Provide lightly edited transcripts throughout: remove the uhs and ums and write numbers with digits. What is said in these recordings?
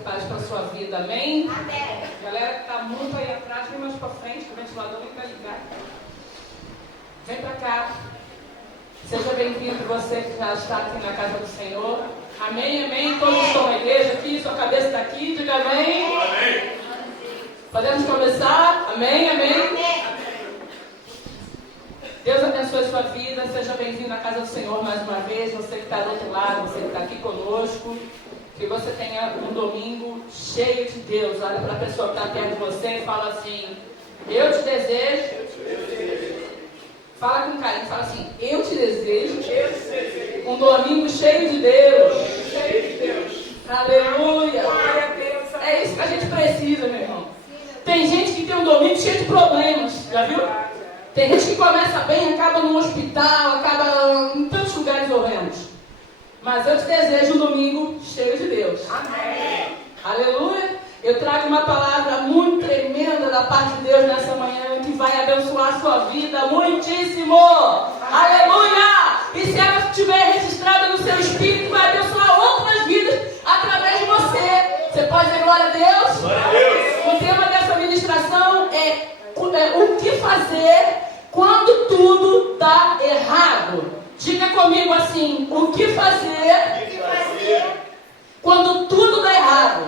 paz para a sua vida, amém? Amém. Galera que está muito aí atrás, vem mais para frente, que o ventilador vem para ligar. Vem para cá. Seja bem-vindo você que já está aqui na casa do Senhor. Amém, amém. Todos estão na igreja aqui, sua cabeça está aqui, diga amém. Amém. Podemos começar? Amém, amém. Amém. Deus abençoe a sua vida, seja bem-vindo na casa do Senhor mais uma vez, você que está do outro lado, você que está aqui conosco, que você tenha um domingo cheio de Deus. Olha para a pessoa que está perto de você e fala assim, eu te desejo, fala com carinho, fala assim, eu te desejo um domingo cheio de Deus. Aleluia. É isso que a gente precisa, meu irmão. Tem gente que tem um domingo cheio de problemas, já viu? Tem gente que começa bem, acaba num hospital, acaba em tantos lugares horrendos. Mas eu te desejo um domingo cheio de Deus. Amém. Aleluia. Eu trago uma palavra muito tremenda da parte de Deus nessa manhã, que vai abençoar a sua vida muitíssimo. Aleluia. E se ela estiver registrada no seu espírito, vai abençoar outras vidas através de você. Você pode dizer glória a Deus? Glória a Deus. O tema dessa ministração é o que fazer quando tudo está errado. Diga comigo assim, o que fazer quando tudo dá errado?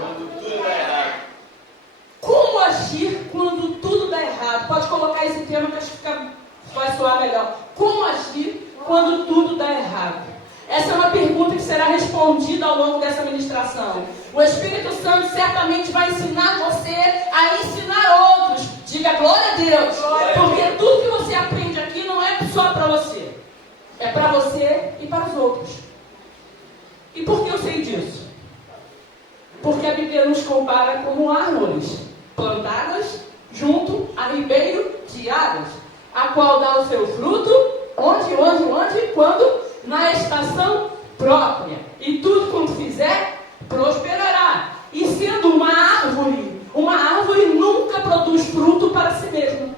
Como agir quando tudo dá errado? Pode colocar esse tema que acho que vai soar melhor. Como agir quando tudo dá errado? Essa é uma pergunta que será respondida ao longo dessa ministração. O Espírito Santo certamente vai ensinar você a ensinar outros. Diga glória a Deus. Porque tudo que você aprende aqui não é só para você. É para você e para os outros. E por que eu sei disso? Porque a Bíblia nos compara como árvores plantadas junto a ribeiro de águas, a qual dá o seu fruto, onde, quando? Na estação própria. E tudo quanto fizer, prosperará. E sendo uma árvore nunca produz fruto para si mesma.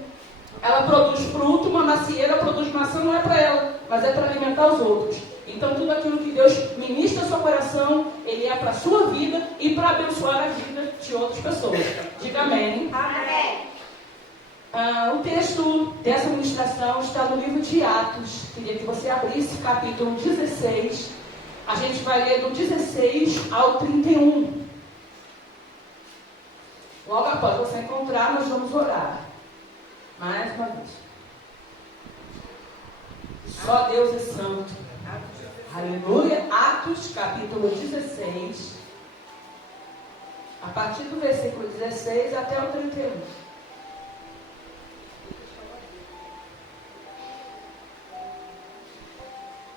Ela produz fruto, uma macieira produz maçã, não é para ela, mas é para alimentar os outros. Então tudo aquilo que Deus ministra ao seu coração, ele é para a sua vida e para abençoar a vida de outras pessoas. Diga amém. Amém. O texto dessa ministração está no livro de Atos. Queria que você abrisse capítulo 16. A gente vai ler do 16 ao 31. Logo após você encontrar, nós vamos orar. Mais uma vez. Só Deus é santo. Aleluia. Atos, capítulo 16. A partir do versículo 16 até o 31.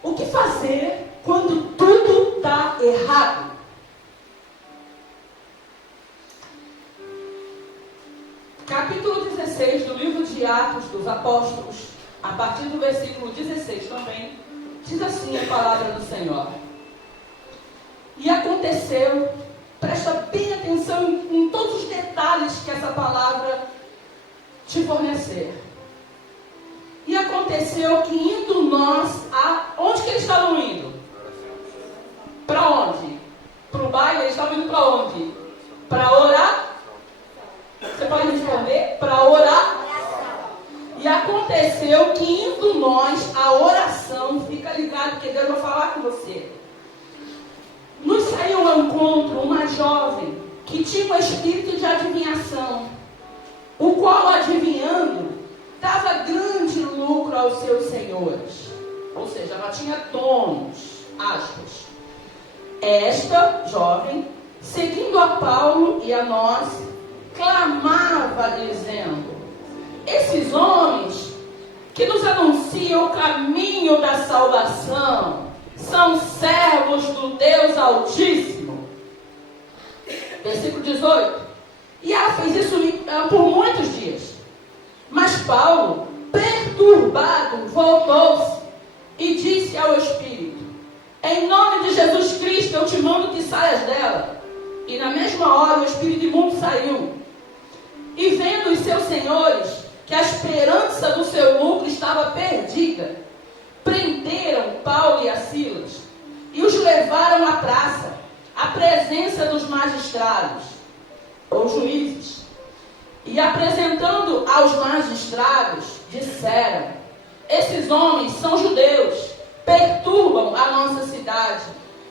O que fazer quando tudo está errado? Capítulo 16 do livro de Atos dos Apóstolos, a partir do versículo 16 também, diz assim a palavra do Senhor. E aconteceu, presta bem atenção em todos os detalhes que essa palavra te fornecer. E aconteceu que indo nós, onde que eles estavam indo? Para onde? Para o baile, eles estavam indo para onde? Para orar? Você pode responder? Para orar? E aconteceu que indo nós, a oração, fica ligado, porque Deus vai falar com você. Nos saiu ao encontro uma jovem que tinha um espírito de adivinhação, o qual, adivinhando, dava grande lucro aos seus senhores. Ou seja, ela tinha donos, aspas. Esta jovem, seguindo a Paulo e a nós, clamava dizendo: esses homens que nos anunciam o caminho da salvação são servos do Deus Altíssimo. Versículo 18. E ela fez isso por muitos dias. Mas Paulo, perturbado, voltou-se e disse ao Espírito: em nome de Jesus Cristo eu te mando que saias dela. E na mesma hora o espírito imundo saiu. E vendo os seus senhores que a esperança do seu lucro estava perdida, prenderam Paulo e a Silas e os levaram à praça, à presença dos magistrados, ou juízes. E apresentando aos magistrados, disseram: esses homens são judeus, perturbam a nossa cidade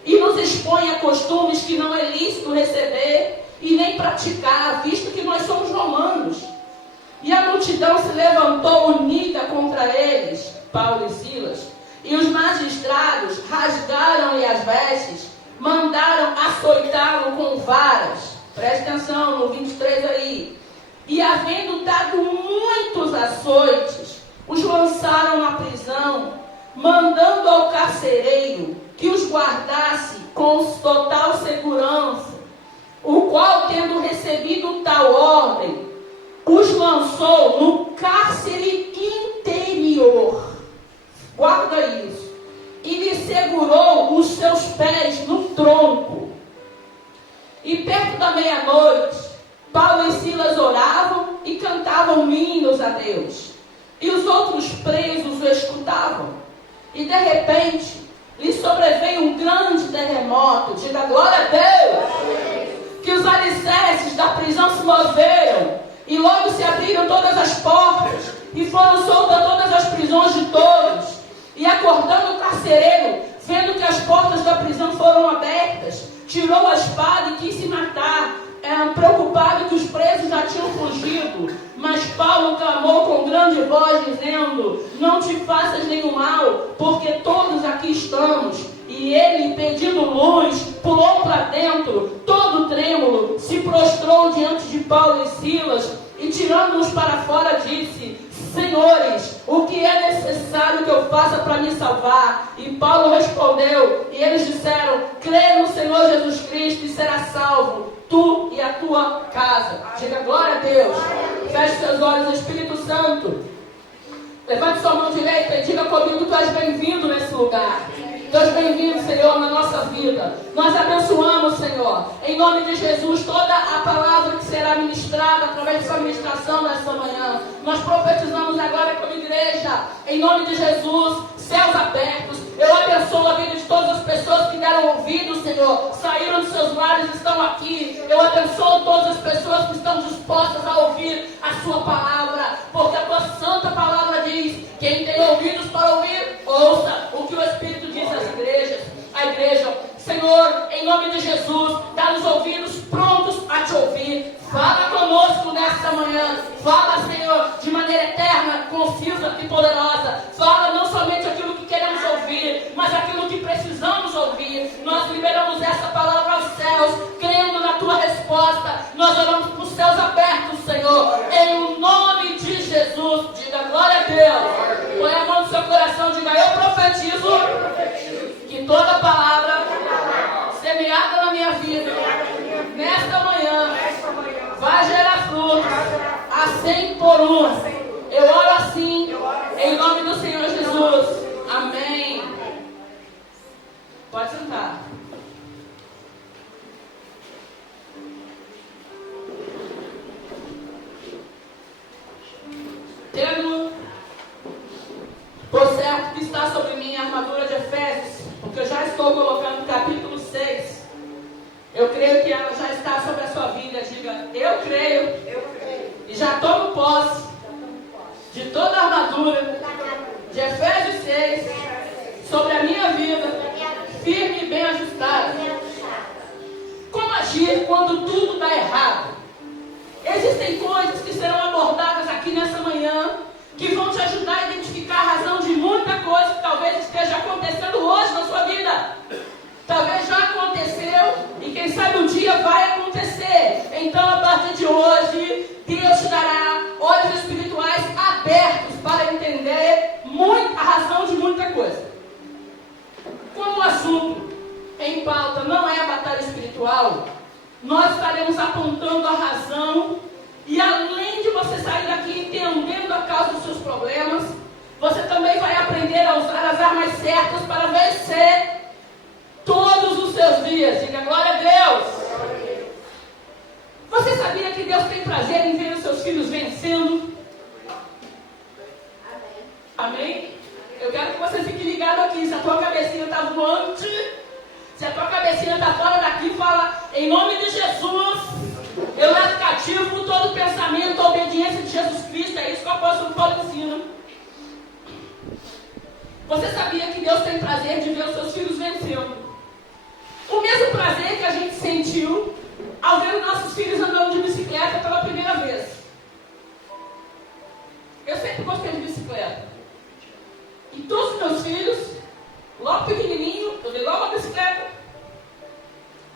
e nos expõem a costumes que não é lícito receber e nem praticar, visto que nós somos romanos. E a multidão se levantou unida contra eles, Paulo e Silas, e os magistrados rasgaram-lhe as vestes, mandaram açoitá-lo com varas. Preste atenção no 23 aí. E havendo dado muitos açoites, os lançaram na prisão, mandando ao carcereiro que os guardasse com total segurança, o qual, tendo recebido tal ordem, os lançou no cárcere interior. Guarda isso. E lhe segurou os seus pés no tronco. E perto da meia-noite, Paulo e Silas oravam e cantavam hinos a Deus. E os outros presos o escutavam. E de repente, lhe sobreveio um grande terremoto. Diga glória a Deus. Que os alicerces da prisão se moveram. E logo se abriram todas as portas. E foram soltas todas as prisões de todos. E acordando o carcereiro, vendo que as portas da prisão foram abertas, tirou a espada e quis se matar, preocupado que os presos já tinham fugido. Mas Paulo clamou com grande voz, dizendo: não te faças nenhum mal, porque todos aqui estamos. E ele, pedindo luz, pulou para dentro, todo trêmulo, se prostrou diante de Paulo e Silas, e tirando-os para fora, disse: senhores, o que é necessário que eu faça para me salvar? E Paulo respondeu, e eles disseram: crê no Senhor Jesus Cristo e serás salvo, tu e a tua casa. Diga glória a Deus. Feche seus olhos. Espírito Santo, levante sua mão direita e diga comigo: tu és bem-vindo nesse lugar. Tu és bem-vindo, Senhor, na nossa vida. Nós abençoamos, Senhor, em nome de Jesus, toda a palavra que será ministrada através dessa ministração nessa manhã. Nós profetizamos agora como igreja, em nome de Jesus, céus abertos. Eu abençoo a vida de todas as pessoas que deram ouvido, Senhor, saíram dos seus lares e estão aqui. Eu abençoo todas as pessoas que estão dispostas a ouvir a sua palavra, porque a tua santa palavra diz: quem tem ouvidos para ouvir, ouça o que o Espírito diz às igrejas. A igreja, Senhor, em nome de Jesus, dá-nos ouvidos prontos a te ouvir. Fala conosco nesta manhã. Fala, Senhor, de maneira eterna, concisa e poderosa. Fala não somente aquilo que queremos ouvir, mas aquilo que precisamos ouvir. Nós liberamos essa palavra aos céus, crendo na tua resposta. Nós oramos para os céus abertos, Senhor, em o nome de Jesus. Diga glória a Deus. Põe a mão no seu coração, diga: eu profetizo que toda palavra semeada na minha vida, nesta manhã, vai gerar frutos a 100 por 1. Eu oro assim, em nome do Senhor Jesus. Amém. Pode sentar. Tendo por certo que está sobre mim a armadura de Efésios, porque eu já estou colocando o capítulo 6. Eu creio que ela já está sobre a sua vida. Diga: eu creio. E já tomo posse de toda a armadura de Efésios 6 sobre a minha vida, firme e bem ajustada. Como agir quando tudo dá errado? Existem coisas que serão abordadas aqui nessa manhã que vão te ajudar a identificar a razão de muita coisa que talvez esteja acontecendo hoje na sua vida. Talvez já aconteceu e quem sabe um dia vai acontecer. Então, a partir de hoje, Deus te dará olhos espirituais abertos para entender a razão de muita coisa. Como o assunto em pauta não é a batalha espiritual, nós estaremos apontando a razão. E além de você sair daqui entendendo a causa dos seus problemas, você também vai aprender a usar as armas certas para vencer todos os seus dias. Diga glória a Deus. Você sabia que Deus tem prazer em ver os seus filhos vencendo? Amém? Eu quero que você fique ligado aqui. Se a tua cabecinha está voante, Se a tua cabecinha está fora daqui, fala, em nome de Jesus, eu levo cativo todo pensamento, a obediência de Jesus Cristo. É isso que o apóstolo Paulo ensina. Você sabia que Deus tem prazer de ver os seus filhos vencendo? O mesmo prazer que a gente sentiu ao ver os nossos filhos andando de bicicleta pela primeira vez. Eu sempre gostei de bicicleta. E todos os meus filhos, logo pequenininho, eu dei logo a bicicleta.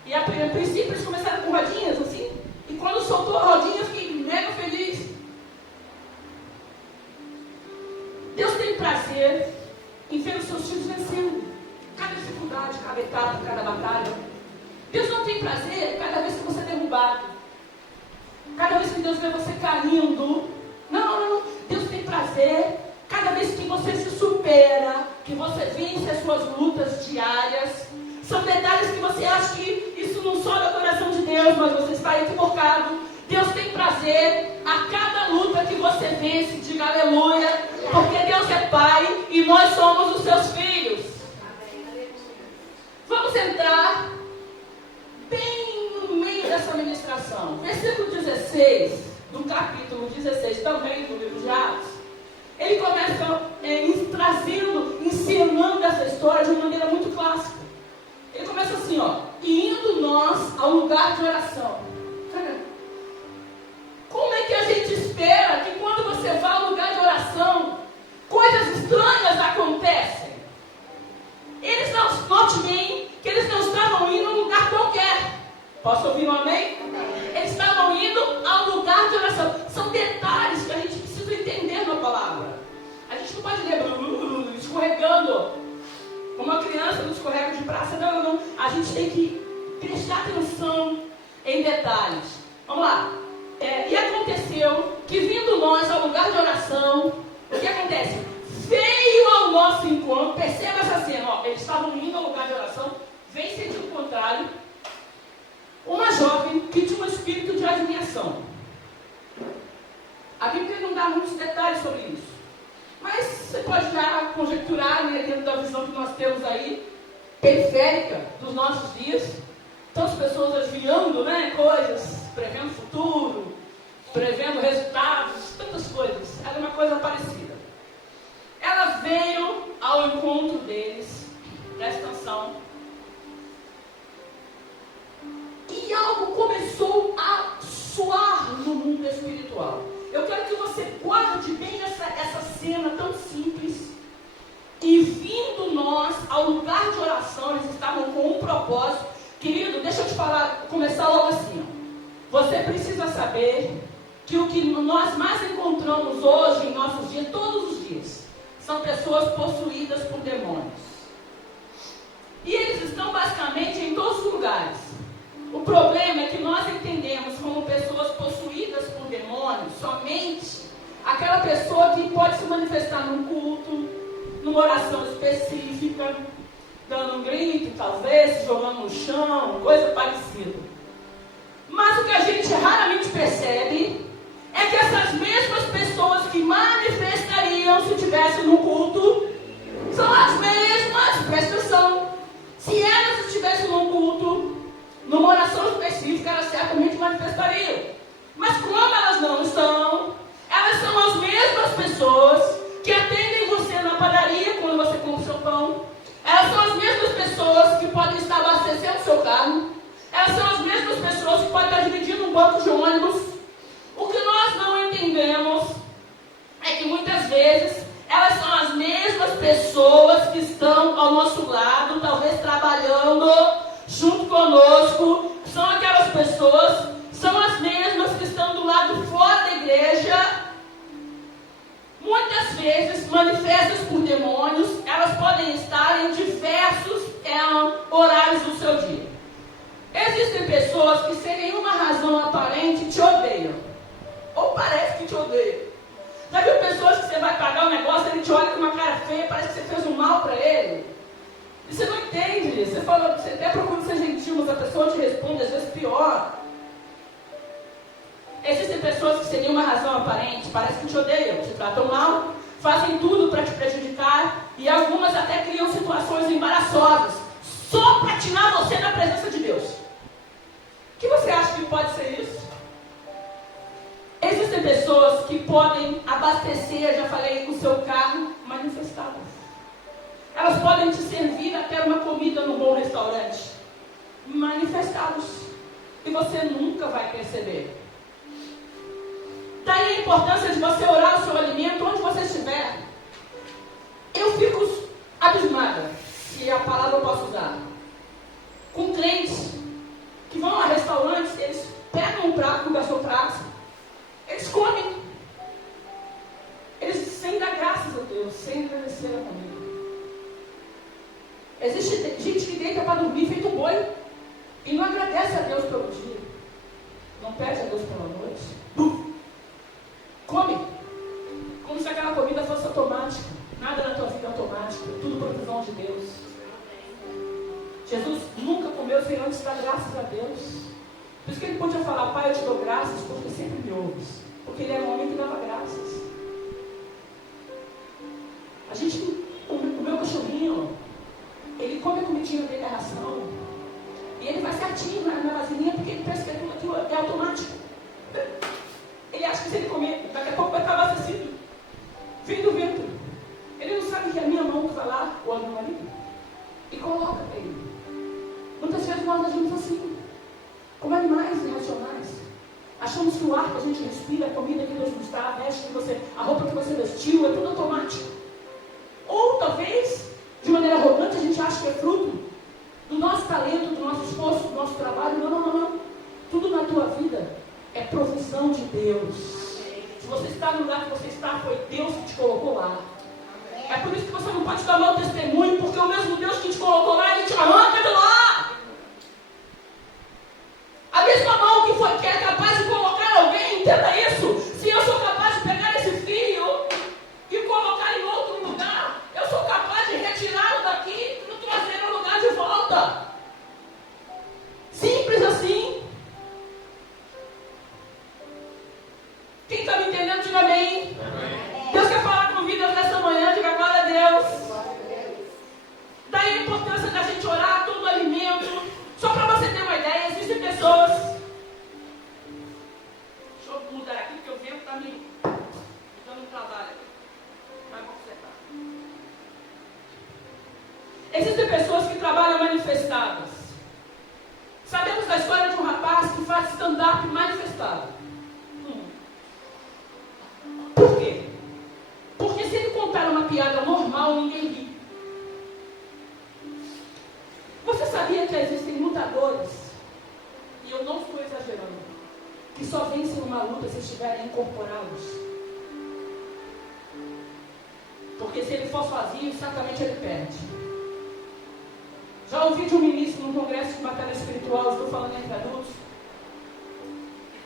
E a princípio eles começaram com rodinhas assim. E quando soltou a rodinha, eu fiquei mega feliz. Deus tem prazer em ver os seus filhos vencendo. Cada dificuldade, cada etapa, cada batalha. Deus não tem prazer cada vez que você é derrubado. Cada vez que Deus vê você caindo. Não. Deus tem prazer cada vez que você se supera, que você vence as suas lutas diárias. São detalhes que você acha que isso não sobe ao coração de Deus, mas você está equivocado. Deus tem prazer a cada luta que você vence. Diga aleluia. Porque Deus é Pai e nós somos os seus filhos. Vamos entrar bem no meio dessa ministração. Versículo 16 do capítulo 16 também do livro de Atos. Ele começa ensinando essa história de uma maneira muito clássica. Ele começa assim, e indo nós ao lugar de oração. Como é que a gente espera que quando você vai ao lugar de oração, coisas estranhas acontecem? Eles não, note bem que eles não estavam indo a um lugar qualquer. Posso ouvir um amém? Eles estavam indo a um lugar de oração. São detalhes que a gente precisa entender na palavra. A gente não pode ler escorregando. Como uma criança não escorrega de praça. Não. A gente tem que prestar atenção em detalhes. Vamos lá. E aconteceu que vindo nós ao lugar de oração, o que acontece? Veio ao nosso encontro, perceba essa cena, eles estavam indo ao lugar de oração, veio sentido contrário, uma jovem que tinha um espírito de adivinhação. A Bíblia não dá muitos detalhes sobre isso, mas você pode já conjecturar, né, dentro da visão que nós temos aí, periférica dos nossos dias, tantas pessoas adivinhando, né, coisas, prevendo o futuro, prevendo resultados, tantas coisas. Era uma coisa parecida. Ela veio ao encontro deles, presta atenção, e algo começou a soar no mundo espiritual. Eu quero que você guarde bem essa cena tão simples. E vindo nós ao lugar de oração, eles estavam com um propósito. Querido, deixa eu te falar, começar logo assim. Você precisa saber que o que nós mais encontramos hoje em nossos dias, todos os dias, são pessoas possuídas por demônios. E eles estão basicamente em todos os lugares. O problema é que nós entendemos como pessoas possuídas por demônios somente aquela pessoa que pode se manifestar num culto, numa oração específica, dando um grito, talvez, se jogando no chão, coisa parecida. Mas o que a gente raramente percebe é que essas mesmas pessoas que manifestariam se estivessem no culto, são as mesmas, presta atenção, se elas estivessem no culto, numa oração específica, elas certamente manifestariam. Mas como elas não estão, elas são as mesmas pessoas que atendem você na padaria quando você compra o seu pão. Elas são as mesmas pessoas que podem estar abastecendo o seu carro. Elas são as mesmas pessoas que podem estar dividindo um banco de ônibus. O que nós não entendemos é que muitas vezes elas são as mesmas pessoas que estão ao nosso lado, talvez trabalhando junto conosco. São aquelas pessoas, são as mesmas que estão do lado fora da igreja. Muitas vezes manifestas por demônios, elas podem estar em diversos horários do seu dia. Existem pessoas que sem nenhuma razão aparente te odeiam, ou parece que te odeiam. Já viu pessoas que você vai pagar um negócio, ele te olha com uma cara feia, parece que você fez um mal para ele? E você não entende, você até procura ser gentil, mas a pessoa te responde, às vezes pior. Existem pessoas que sem nenhuma razão aparente, parece que te odeiam, te tratam mal, fazem tudo para te prejudicar, e algumas até criam situações embaraçosas, só para tirar você da presença de Deus. O que você acha que pode ser isso? Existem pessoas que podem abastecer, já falei, o seu carro manifestadas. Elas podem te servir até uma comida num bom restaurante. Manifestados. E você nunca vai perceber. Daí a importância de você orar o seu alimento onde você estiver. Eu fico abismada, se a palavra eu posso usar, com crentes que vão a restaurantes, eles pegam um prato, que gastou prato, eles comem. Eles sem dar graças a Deus, sem agradecer a comida. Existe gente que deita para dormir feito boi e não agradece a Deus pelo dia. Não pede a Deus pela noite. Come. Como se aquela comida fosse automática. Nada na tua vida é automático. Tudo provisão de Deus. Jesus nunca comeu sem antes dar graças a Deus. Por isso que ele podia falar: Pai, eu te dou graças porque sempre me ouves. Porque ele era um homem que dava graças. A gente, o meu cachorrinho, ele come a comidinha dele, a ração, e ele vai certinho na vasilhinha, porque ele pensa que aquilo é automático. Ele acha que se ele comer, daqui a pouco vai estar abastecido. Vem do vento. Ele não sabe que é a minha mão que vai lá, ou a do marido, e coloca para ele. Muitas vezes nós agimos assim, como animais irracionais. Achamos que o ar que a gente respira, a comida que Deus nos dá, a veste que você, a roupa que você vestiu, é tudo automático. Ou talvez, de maneira arrogante, a gente acha que é fruto do nosso talento, do nosso esforço, do nosso trabalho. Não, não, não, não. Tudo na tua vida é provisão de Deus. Se você está no lugar que você está, foi Deus que te colocou lá. É por isso que você não pode dar mau testemunho, porque o mesmo Deus que te colocou lá, Ele te arranca de lá. A mesma mão que é capaz de colocar alguém, entenda isso. Se eu sou capaz de pegar esse filho e colocar em outro lugar, eu sou capaz de retirá-lo daqui e trazer no lugar de volta. Simples assim. Quem está me entendendo, diga amém. Deus quer falar com vidas nessa manhã, diga glória a Deus. Daí a importância da gente orar todo o alimento. Só para você ter uma ideia, existem pessoas. Deixa eu mudar aqui, porque o vento está me dando um trabalho aqui. Mas vou consertar. Existem pessoas que trabalham manifestadas. Sabemos da história de um rapaz que faz stand-up manifestado. Por quê? Porque se ele contar uma piada normal, ninguém ri. Você sabia que existem lutadores, e eu não estou exagerando, que só vencem uma luta se estiverem incorporados? Porque se ele for sozinho, certamente ele perde. Já ouvi de um ministro num congresso de batalha espiritual, estou falando entre adultos,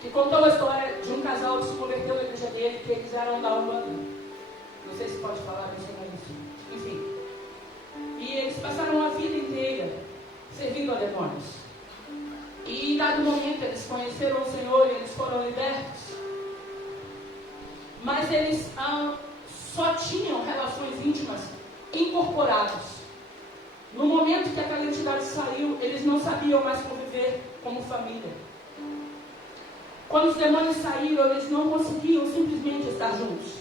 que contou a história de um casal que se converteu na igreja dele, que eles eram da Umbanda. Não sei se pode falar, não sei mais isso. Enfim. E eles passaram a vida inteira servindo a demônios. E em dado momento eles conheceram o Senhor e eles foram libertos. Mas eles só tinham relações íntimas incorporadas. No momento que aquela entidade saiu, eles não sabiam mais conviver como família. Quando os demônios saíram, eles não conseguiam simplesmente estar juntos.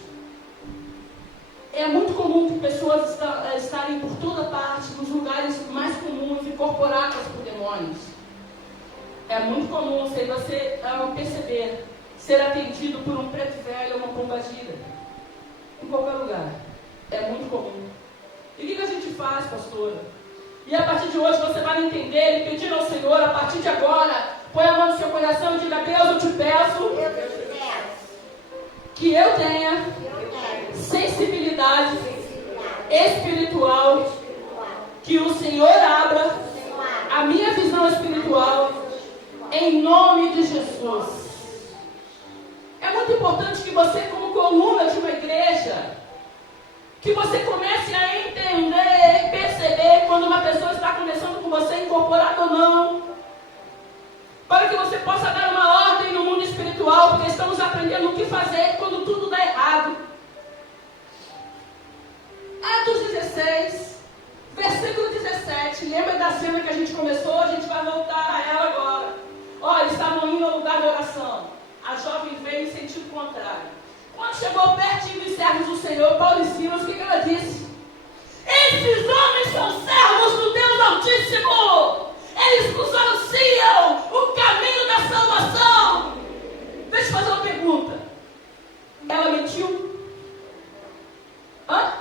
É muito comum que pessoas estarem por toda parte, nos lugares mais comuns, incorporadas por demônios. É muito comum, sem você perceber, ser atendido por um preto velho ou uma pombagira. Em qualquer lugar. É muito comum. E o que a gente faz, pastora? E a partir de hoje você vai entender e pedir ao Senhor, a partir de agora, põe a mão no seu coração e diga: Deus, eu te peço que eu tenha sensibilidade espiritual, que o Senhor abra a minha visão espiritual, em nome de Jesus. É muito importante que você, como coluna de uma igreja, que você comece a entender e perceber quando uma pessoa está conversando com você, incorporada ou não, para que você possa dar uma ordem no mundo espiritual, porque estamos aprendendo o que fazer quando tudo dá errado. Atos 16, versículo 17, lembra das cena que a gente começou, a gente vai voltar a ela agora. Olha, eles estavam indo ao lugar de oração. A jovem veio em sentido contrário. Quando chegou pertinho dos servos do Senhor, Paulo e Silas, o que ela disse? Esses homens são servos do Deus Altíssimo. Eles nos anunciam o caminho da salvação. Deixa eu fazer uma pergunta. Ela mentiu? Hã?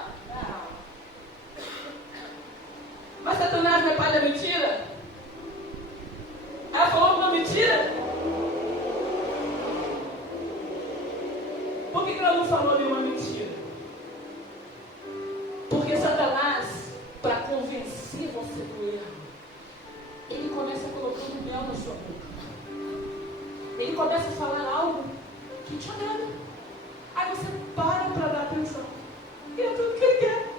Mas Satanás não é pai da mentira? Ela falou uma mentira? Por que ela não falou nenhuma mentira? Porque Satanás, para convencer você do erro, ele começa colocando mel na sua boca. Ele começa a falar algo que te agrada. Aí você para dar atenção. E é tudo que ele quer.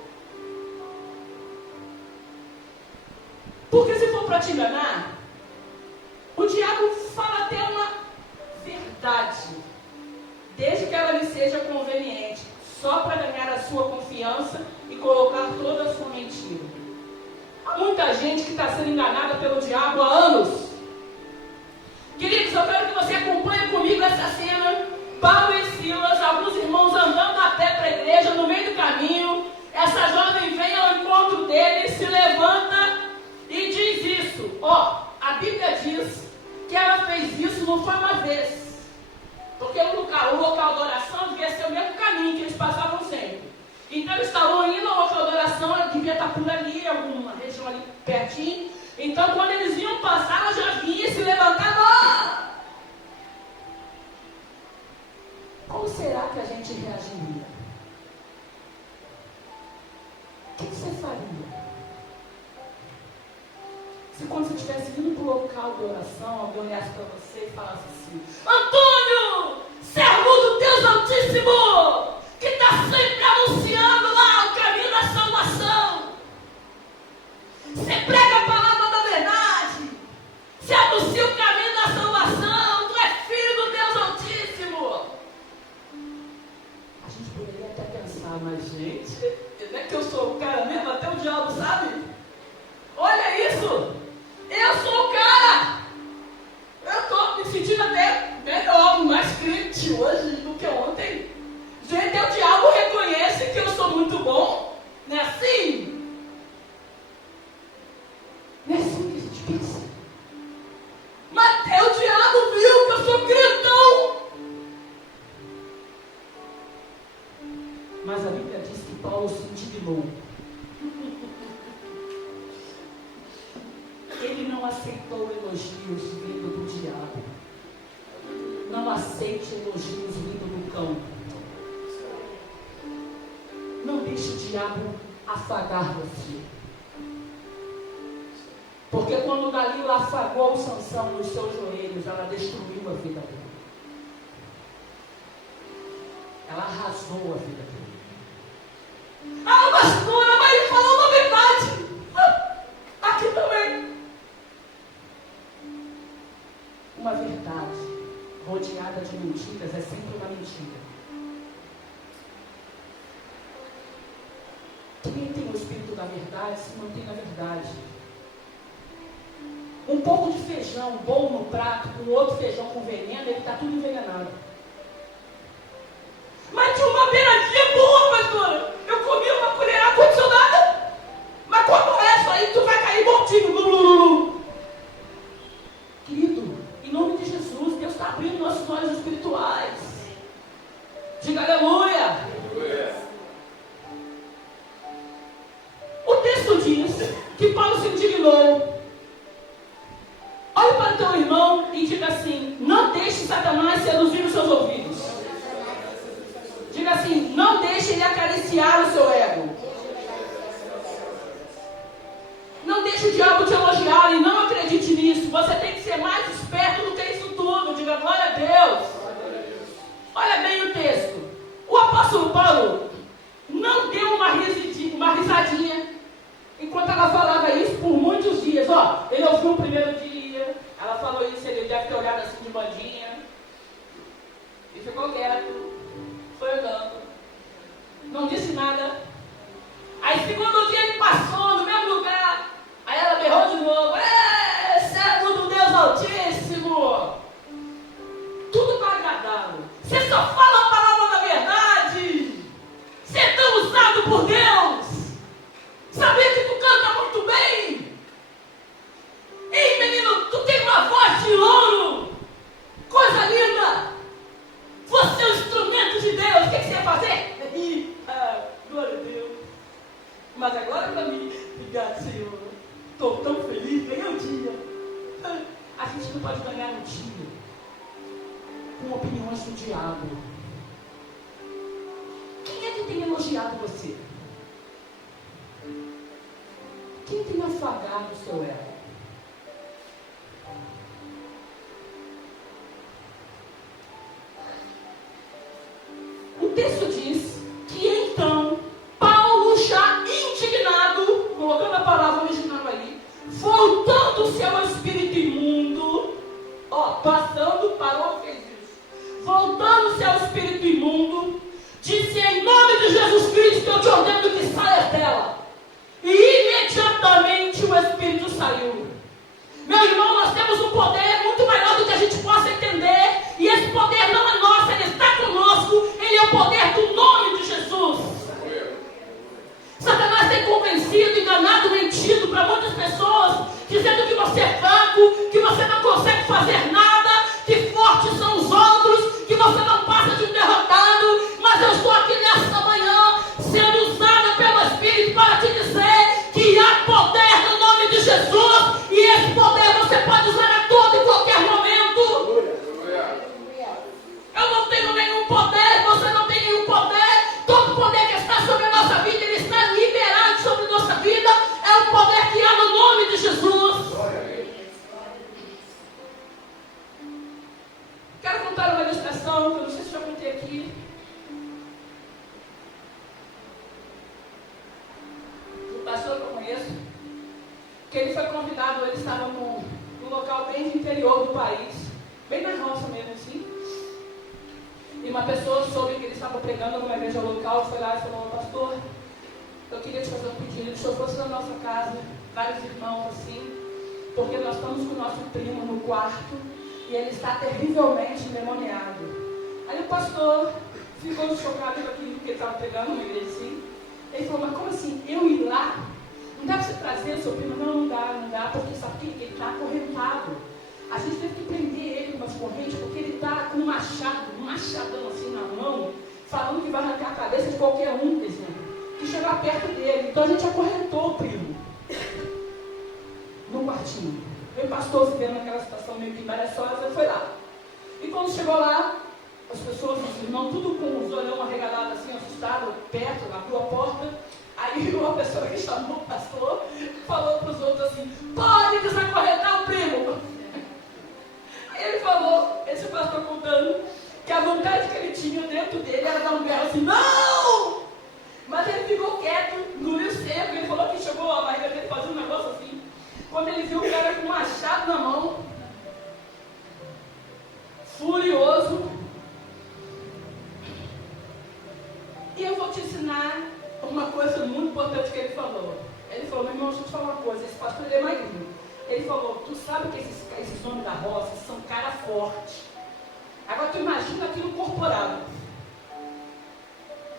Porque se for para te enganar, o diabo fala até uma verdade, desde que ela lhe seja conveniente, só para ganhar a sua confiança e colocar toda a sua mentira. Há muita gente que está sendo enganada pelo diabo há anos. Queridos, eu quero que você acompanhe comigo essa cena. Paulo e Silas, alguns irmãos andando a pé para a igreja, no meio do caminho. Essa jovem vem ao encontro deles, se levanta e diz isso. A Bíblia diz que ela fez isso não foi uma vez. Porque o local da oração devia ser o mesmo caminho que eles passavam sempre. Então eles estavam indo ao local da oração, ela devia estar por ali, alguma região ali pertinho. Então quando eles iam passar, ela já vinha e se levantava. Como será que a gente reagiria? O que você faria? Se quando você estivesse indo para o local de oração, alguém olhasse para você e falasse assim: Antônio, servo do Deus Altíssimo, que está sempre anunciando lá o caminho da salvação. Você prega a palavra da verdade. Você anuncia o caminho da salvação. Tu é filho do Deus Altíssimo. A gente poderia até pensar, mas gente, não é que eu sou o cara mesmo? Até o diabo sabe. Olha isso. Eu sou o cara. Eu estou me sentindo até melhor, mais crente hoje do que ontem. Gente, o diabo reconhece que eu sou muito bom. Não é assim? Não é assim que a gente pensa. Mas até o diabo viu que eu sou crentão. Mas a Bíblia diz que Paulo se indignou. Ele não aceitou elogios vindo do diabo. Não aceite elogios vindo do cão. Não deixe o diabo afagar você. Porque quando Dalila afagou Sansão nos seus joelhos, ela destruiu a vida dele. Ela arrasou a vida dele. Ah, pastora, mas ele falou uma verdade. Aqui também. Uma verdade rodeada de mentiras é sempre uma mentira. Quem tem o espírito da verdade se mantém na verdade. Um pouco de feijão bom no prato, com outro feijão com veneno, ele está tudo envenenado. Mas tinha uma beiradinha boa, pastora. Eu comi uma colherada, não aconteceu nada. Mas quando essa aí, tu vai cair mortinho. Querido, em nome de Jesus, Deus está abrindo nossos olhos espirituais. Diga aleluia. O texto diz que Paulo se indignou. Olhe para o teu irmão e diga assim: não deixe Satanás seduzir os seus ouvidos. Diga assim: não deixe ele acariciar o seu ego. Não deixe o diabo te elogiar e não acredite nisso. Você tem que ser mais esperto do que isso tudo. Diga glória a Deus. Olha bem o texto. O apóstolo Paulo não deu uma risadinha enquanto ela falava isso por muitos dias. Ele ouviu o primeiro dia, ela falou isso, ele deve ter olhado assim de bandinha e ficou quieto, foi andando, não disse nada. Aí segundo dia ele passou no mesmo lugar, aí ela berrou de novo. armas do diabo. Quem é que tem elogiado você? Quem tem afagado o seu ego? O texto diz que então Paulo, já indignado, colocando a palavra original ali, voltando-se ao espírito imundo, passando, parou, fez isso, voltando-se ao espírito imundo, disse: em nome de Jesus Cristo eu te ordeno que saia dela. E imediatamente o espírito saiu. Meu irmão, nós temos um poder muito maior do que a gente possa entender. E esse poder não é nosso, ele está conosco. Ele é o poder do nome de Jesus. Satanás tem convencido, enganado, mentido para muitas pessoas, dizendo que você é fraco, que você não consegue fazer nada, que fortes são os outros, que você não passa de um derrotado. Mas eu estou aqui nesta manhã, sendo usada pelo Espírito para te dizer que há poder no nome de Jesus, e esse poder você pode usar a todo e qualquer momento. Eu não tenho nenhum poder, você não tem nenhum poder. Todo poder que está sobre a nossa vida, ele está liberado sobre a nossa vida. É o poder que há no nome de Jesus. Quero contar uma ilustração que eu não sei se já contei aqui. Um pastor que eu conheço, que ele foi convidado, ele estava num local bem de interior do país, bem na roça mesmo assim. E uma pessoa soube que ele estava pregando numa igreja local, foi lá e falou: pastor, eu queria te fazer um pedido, que o senhor fosse na nossa casa, vários irmãos assim, porque nós estamos com o nosso primo no quarto e ele está terrivelmente endemoniado. Aí o pastor ficou chocado com aquilo que ele estava pregando numa igreja assim. Ele falou: mas como assim, eu ir lá? Não dá para você trazer o seu primo? Não dá, porque sabe que ele está acorrentado. A gente teve que prender ele com umas correntes, porque ele está com um machadão assim na mão, falando que vai arrancar a cabeça de qualquer um que chegar perto dele. Então a gente acorrentou o primo no quartinho. O pastor, se vendo naquela situação meio que embaraçosa, foi lá. E quando chegou lá, as pessoas, os irmãos, tudo com os olhão arregalados assim, assustado, perto, abriu a porta. Aí uma pessoa que chamou o pastor falou para os outros assim: pode desacorrentar o primo. Aí ele falou, esse pastor contando, que a vontade que ele tinha dentro dele era dar um berro assim: não! Mas ele ficou quieto, engoliu seco. Ele falou que chegou a barriga dele fazendo um negócio assim. Quando ele viu o cara com um machado na mão, furioso. E eu vou te ensinar uma coisa muito importante que ele falou. Ele falou: meu irmão, deixa eu te falar uma coisa, esse pastor ele é magrinho. Ele falou: tu sabe que esses homens da roça são cara forte. Agora tu imagina aquilo corporal,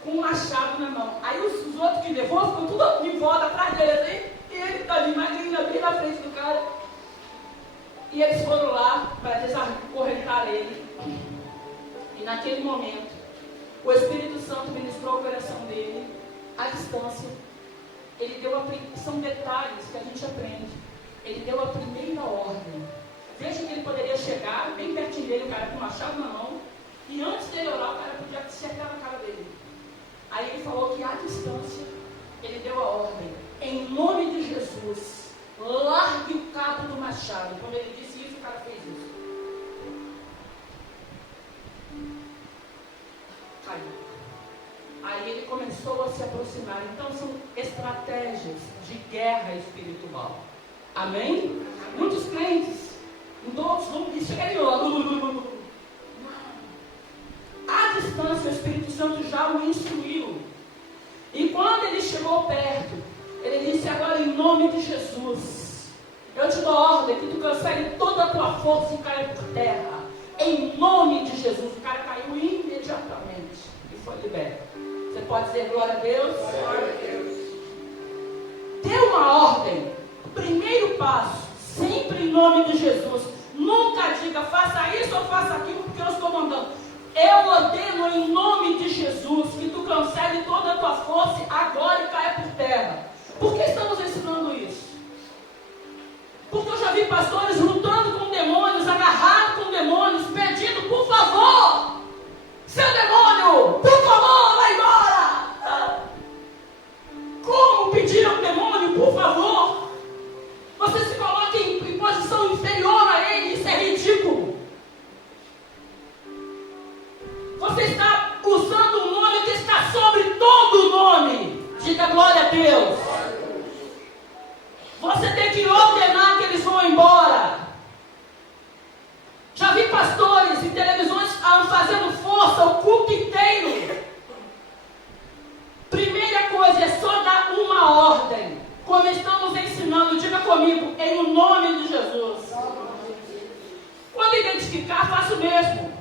com um machado na mão. Aí os outros que levou ficam tudo em volta atrás dele assim, e ele está ali magrinho, bem na frente do cara. E eles foram lá para desacorrentar ele. E naquele momento, o Espírito Santo ministrou o coração dele, à distância. Ele deu são detalhes que a gente aprende. Ele deu a primeira ordem. Veja que ele poderia chegar bem pertinho dele, o cara com o machado na mão, e antes dele orar, o cara podia acertar na cara dele. Aí ele falou que à distância, ele deu a ordem: em nome de Jesus, largue o cabo do machado. Quando ele disse isso, o cara fez isso. Caiu. Aí ele começou a se aproximar. Então são estratégias de guerra espiritual. Amém? Muitos crentes, todos vão chegarem lá. À distância, o Espírito Santo já o instruiu. E quando ele chegou perto, ele disse: agora em nome de Jesus, eu te dou ordem que tu cancele toda a tua força e caia por terra. Em nome de Jesus. O cara caiu imediatamente e foi liberto. Você pode dizer glória a Deus? Glória a Deus. Deu uma ordem. Primeiro passo, sempre em nome de Jesus. Nunca diga faça isso ou faça aquilo porque eu estou mandando. Eu ordeno em nome de Jesus que tu cancele toda a tua força agora e caia por terra. Por que estamos ensinando isso? Porque eu já vi pastores lutando com demônios, agarrados com demônios, pedindo: por favor, Deus. Você tem que ordenar que eles vão embora. Já vi pastores em televisões fazendo força o culto inteiro. Primeira coisa é só dar uma ordem. Como estamos ensinando, diga comigo, em o nome de Jesus. Quando identificar, faça o mesmo.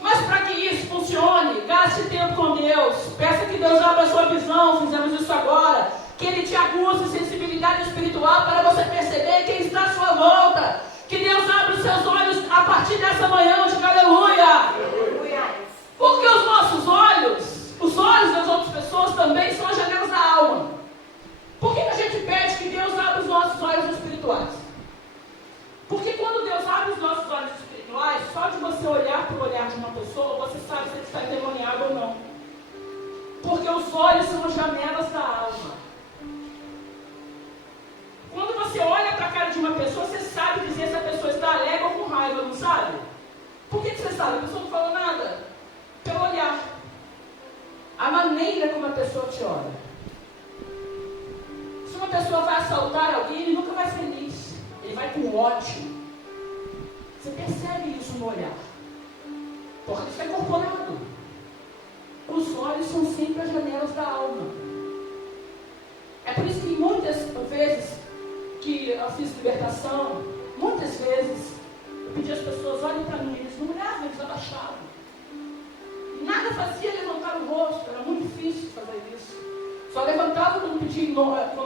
Mas para que isso funcione, gaste tempo com Deus. Peça que Deus abra a sua visão. Fizemos isso agora. Que Ele te aguce sensibilidade espiritual para você perceber quem está à sua volta. Que Deus abra os seus olhos a partir dessa manhã. Diga aleluia. Porque os nossos olhos, os olhos das outras pessoas também são as janelas da alma. Por que a gente pede que Deus abra os nossos olhos espirituais? Porque quando Deus abre os nossos olhos espirituais, só de você olhar para o olhar de uma pessoa, você sabe se ele está endemoniado ou não. Porque os olhos são as janelas da alma. Quando você olha para a cara de uma pessoa, você sabe dizer se a pessoa está alegre ou com raiva, não sabe? Por que você sabe? A pessoa não falou nada. Pelo olhar. A maneira como a pessoa te olha. Se uma pessoa vai assaltar alguém, ele nunca vai feliz. Ele vai com ódio. Você percebe isso no olhar. Porque isso é incorporado. Os olhos são sempre as janelas da alma. É por isso que muitas vezes que eu fiz libertação, muitas vezes eu pedi às pessoas, olhem para mim, eles não olhavam, eles abaixavam. Nada fazia levantar o rosto, era muito difícil fazer isso. Só levantava quando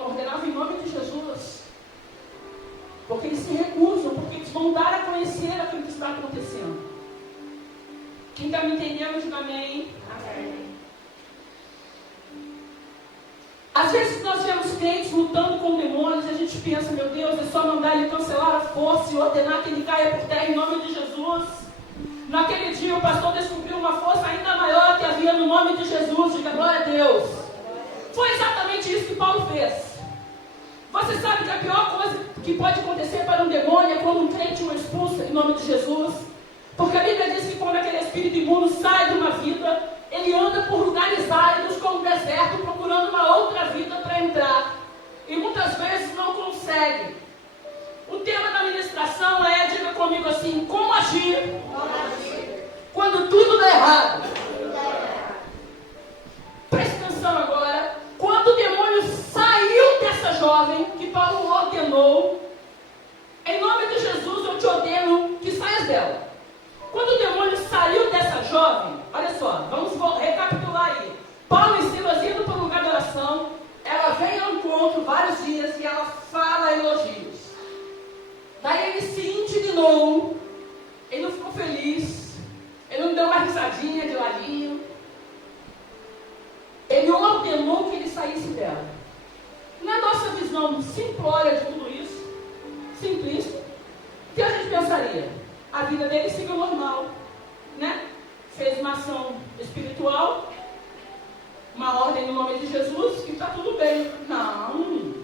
ordenava em nome de Jesus. Porque eles se recusam, porque eles vão dar a conhecer aquilo que está acontecendo. Quem está me entendendo, diga amém. Amém. Às vezes nós vemos crentes lutando com demônios e a gente pensa, meu Deus, é só mandar ele cancelar a força e ordenar que ele caia por terra em nome de Jesus. Naquele dia o pastor descobriu uma força ainda maior que havia no nome de Jesus. Diga glória a Deus. Foi exatamente isso que Paulo fez. Você sabe que a pior coisa que pode acontecer para um demônio é quando um crente o expulsa em nome de Jesus. Porque a Bíblia diz que quando aquele espírito imundo sai de uma vida, ele anda por lugares áridos como o deserto, procurando uma outra vida para entrar. E muitas vezes não consegue. O tema da ministração é, diga comigo assim, como agir quando tudo dá errado. Preste atenção agora. Quando o demônio saiu dessa jovem, que Paulo ordenou, em nome de Jesus eu te ordeno que saias dela. Quando o demônio saiu dessa jovem, olha só, vamos recapitular aí. Paulo e Silas indo para um lugar de oração, ela vem ao encontro vários dias e ela fala elogios. Daí ele se indignou, ele não ficou feliz, ele não deu uma risadinha de ladinho. Ele ordenou que ele saísse dela. Na nossa visão simplória de tudo isso, simplista, o que a gente pensaria? A vida dele seguiu normal, né? Fez uma ação espiritual, uma ordem no nome de Jesus, que está tudo bem. Não,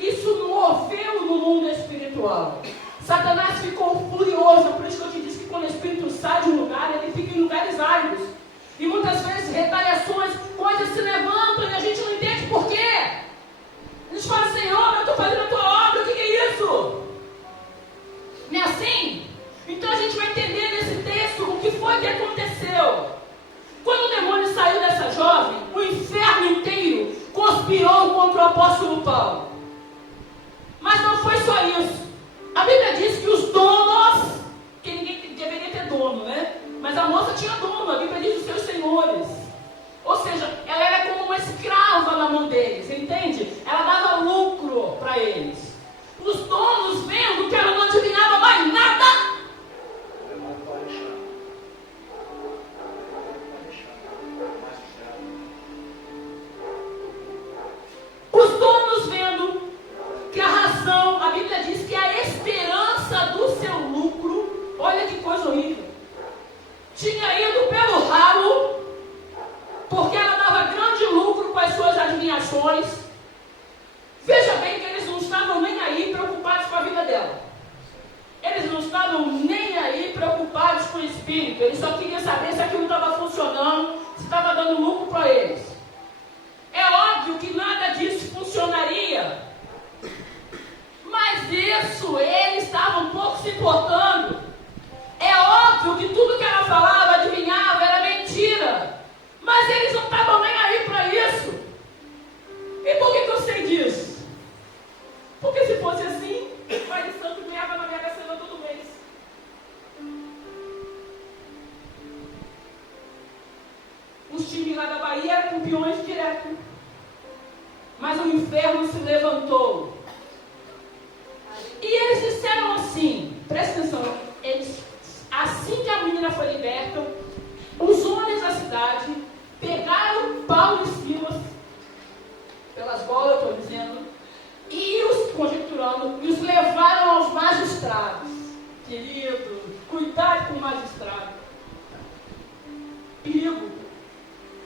isso moveu no mundo espiritual. Satanás ficou furioso, por isso que eu te disse que quando o espírito sai de um lugar, ele fica em lugares áridos. E muitas vezes retaliações, coisas se levantam e a gente não entende por quê. A gente fala, Senhor, eu estou fazendo a tua obra, o que é isso? Não é assim? Então a gente vai entender nesse texto o que foi que aconteceu. Quando o demônio saiu dessa jovem, o inferno inteiro conspirou contra o apóstolo Paulo. Mas não foi só isso. A Bíblia diz que os donos, que ninguém deveria ter dono, né? Mas a moça tinha dono, a Bíblia diz os seus senhores. Ou seja, ela era como uma escrava na mão deles, entende? Ela dava lucro para eles. Os donos, vendo que ela não adivinhava mais nada, os donos vendo que a razão, a Bíblia diz que a esperança do seu lucro, olha que coisa horrível, tinha ido pelo ralo, porque ela dava grande lucro com as suas adivinhações. Veja bem que eles não estavam nem aí preocupados com a vida dela. Eles não estavam nem aí preocupados com o espírito. Eles só queriam saber se aquilo estava funcionando, se estava dando lucro para eles. É óbvio que nada disso liberto. Mas o inferno se levantou. E eles disseram assim, presta atenção, assim que a menina foi liberta, os homens da cidade pegaram Paulo e Silas, pelas bolas, eu estou dizendo, e os conjecturando, e os levaram aos magistrados. Querido, cuidado com o magistrado. Perigo.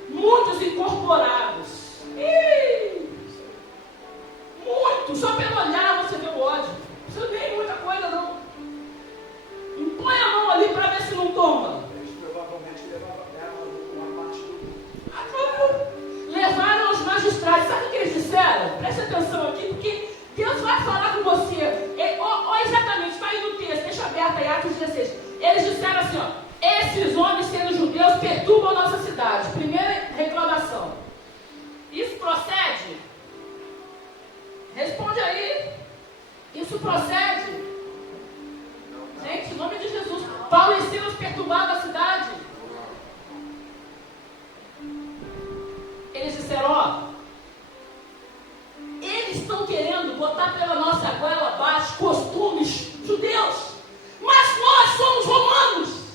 Muitos incorporados. Muitos. Só pelo olhar você vê o ódio. Você não vê muita coisa, não. Põe a mão ali para ver se não toma. Eles provavelmente levavam uma parte do... Levaram aos magistrados. Sabe o que eles disseram? Preste atenção aqui, porque Deus vai falar com você. Exatamente, está aí no texto, deixa aberto aí, Atos 16. Eles disseram assim, ó, esses homens, sendo judeus, perturbam a nossa cidade. Primeira reclamação. Isso procede? Responde aí. Isso procede? Gente, em nome de Jesus. Paulo e Silas perturbaram a cidade. Eles disseram, ó, eles estão querendo botar pela nossa goela abaixo costumes judeus, mas nós somos romanos.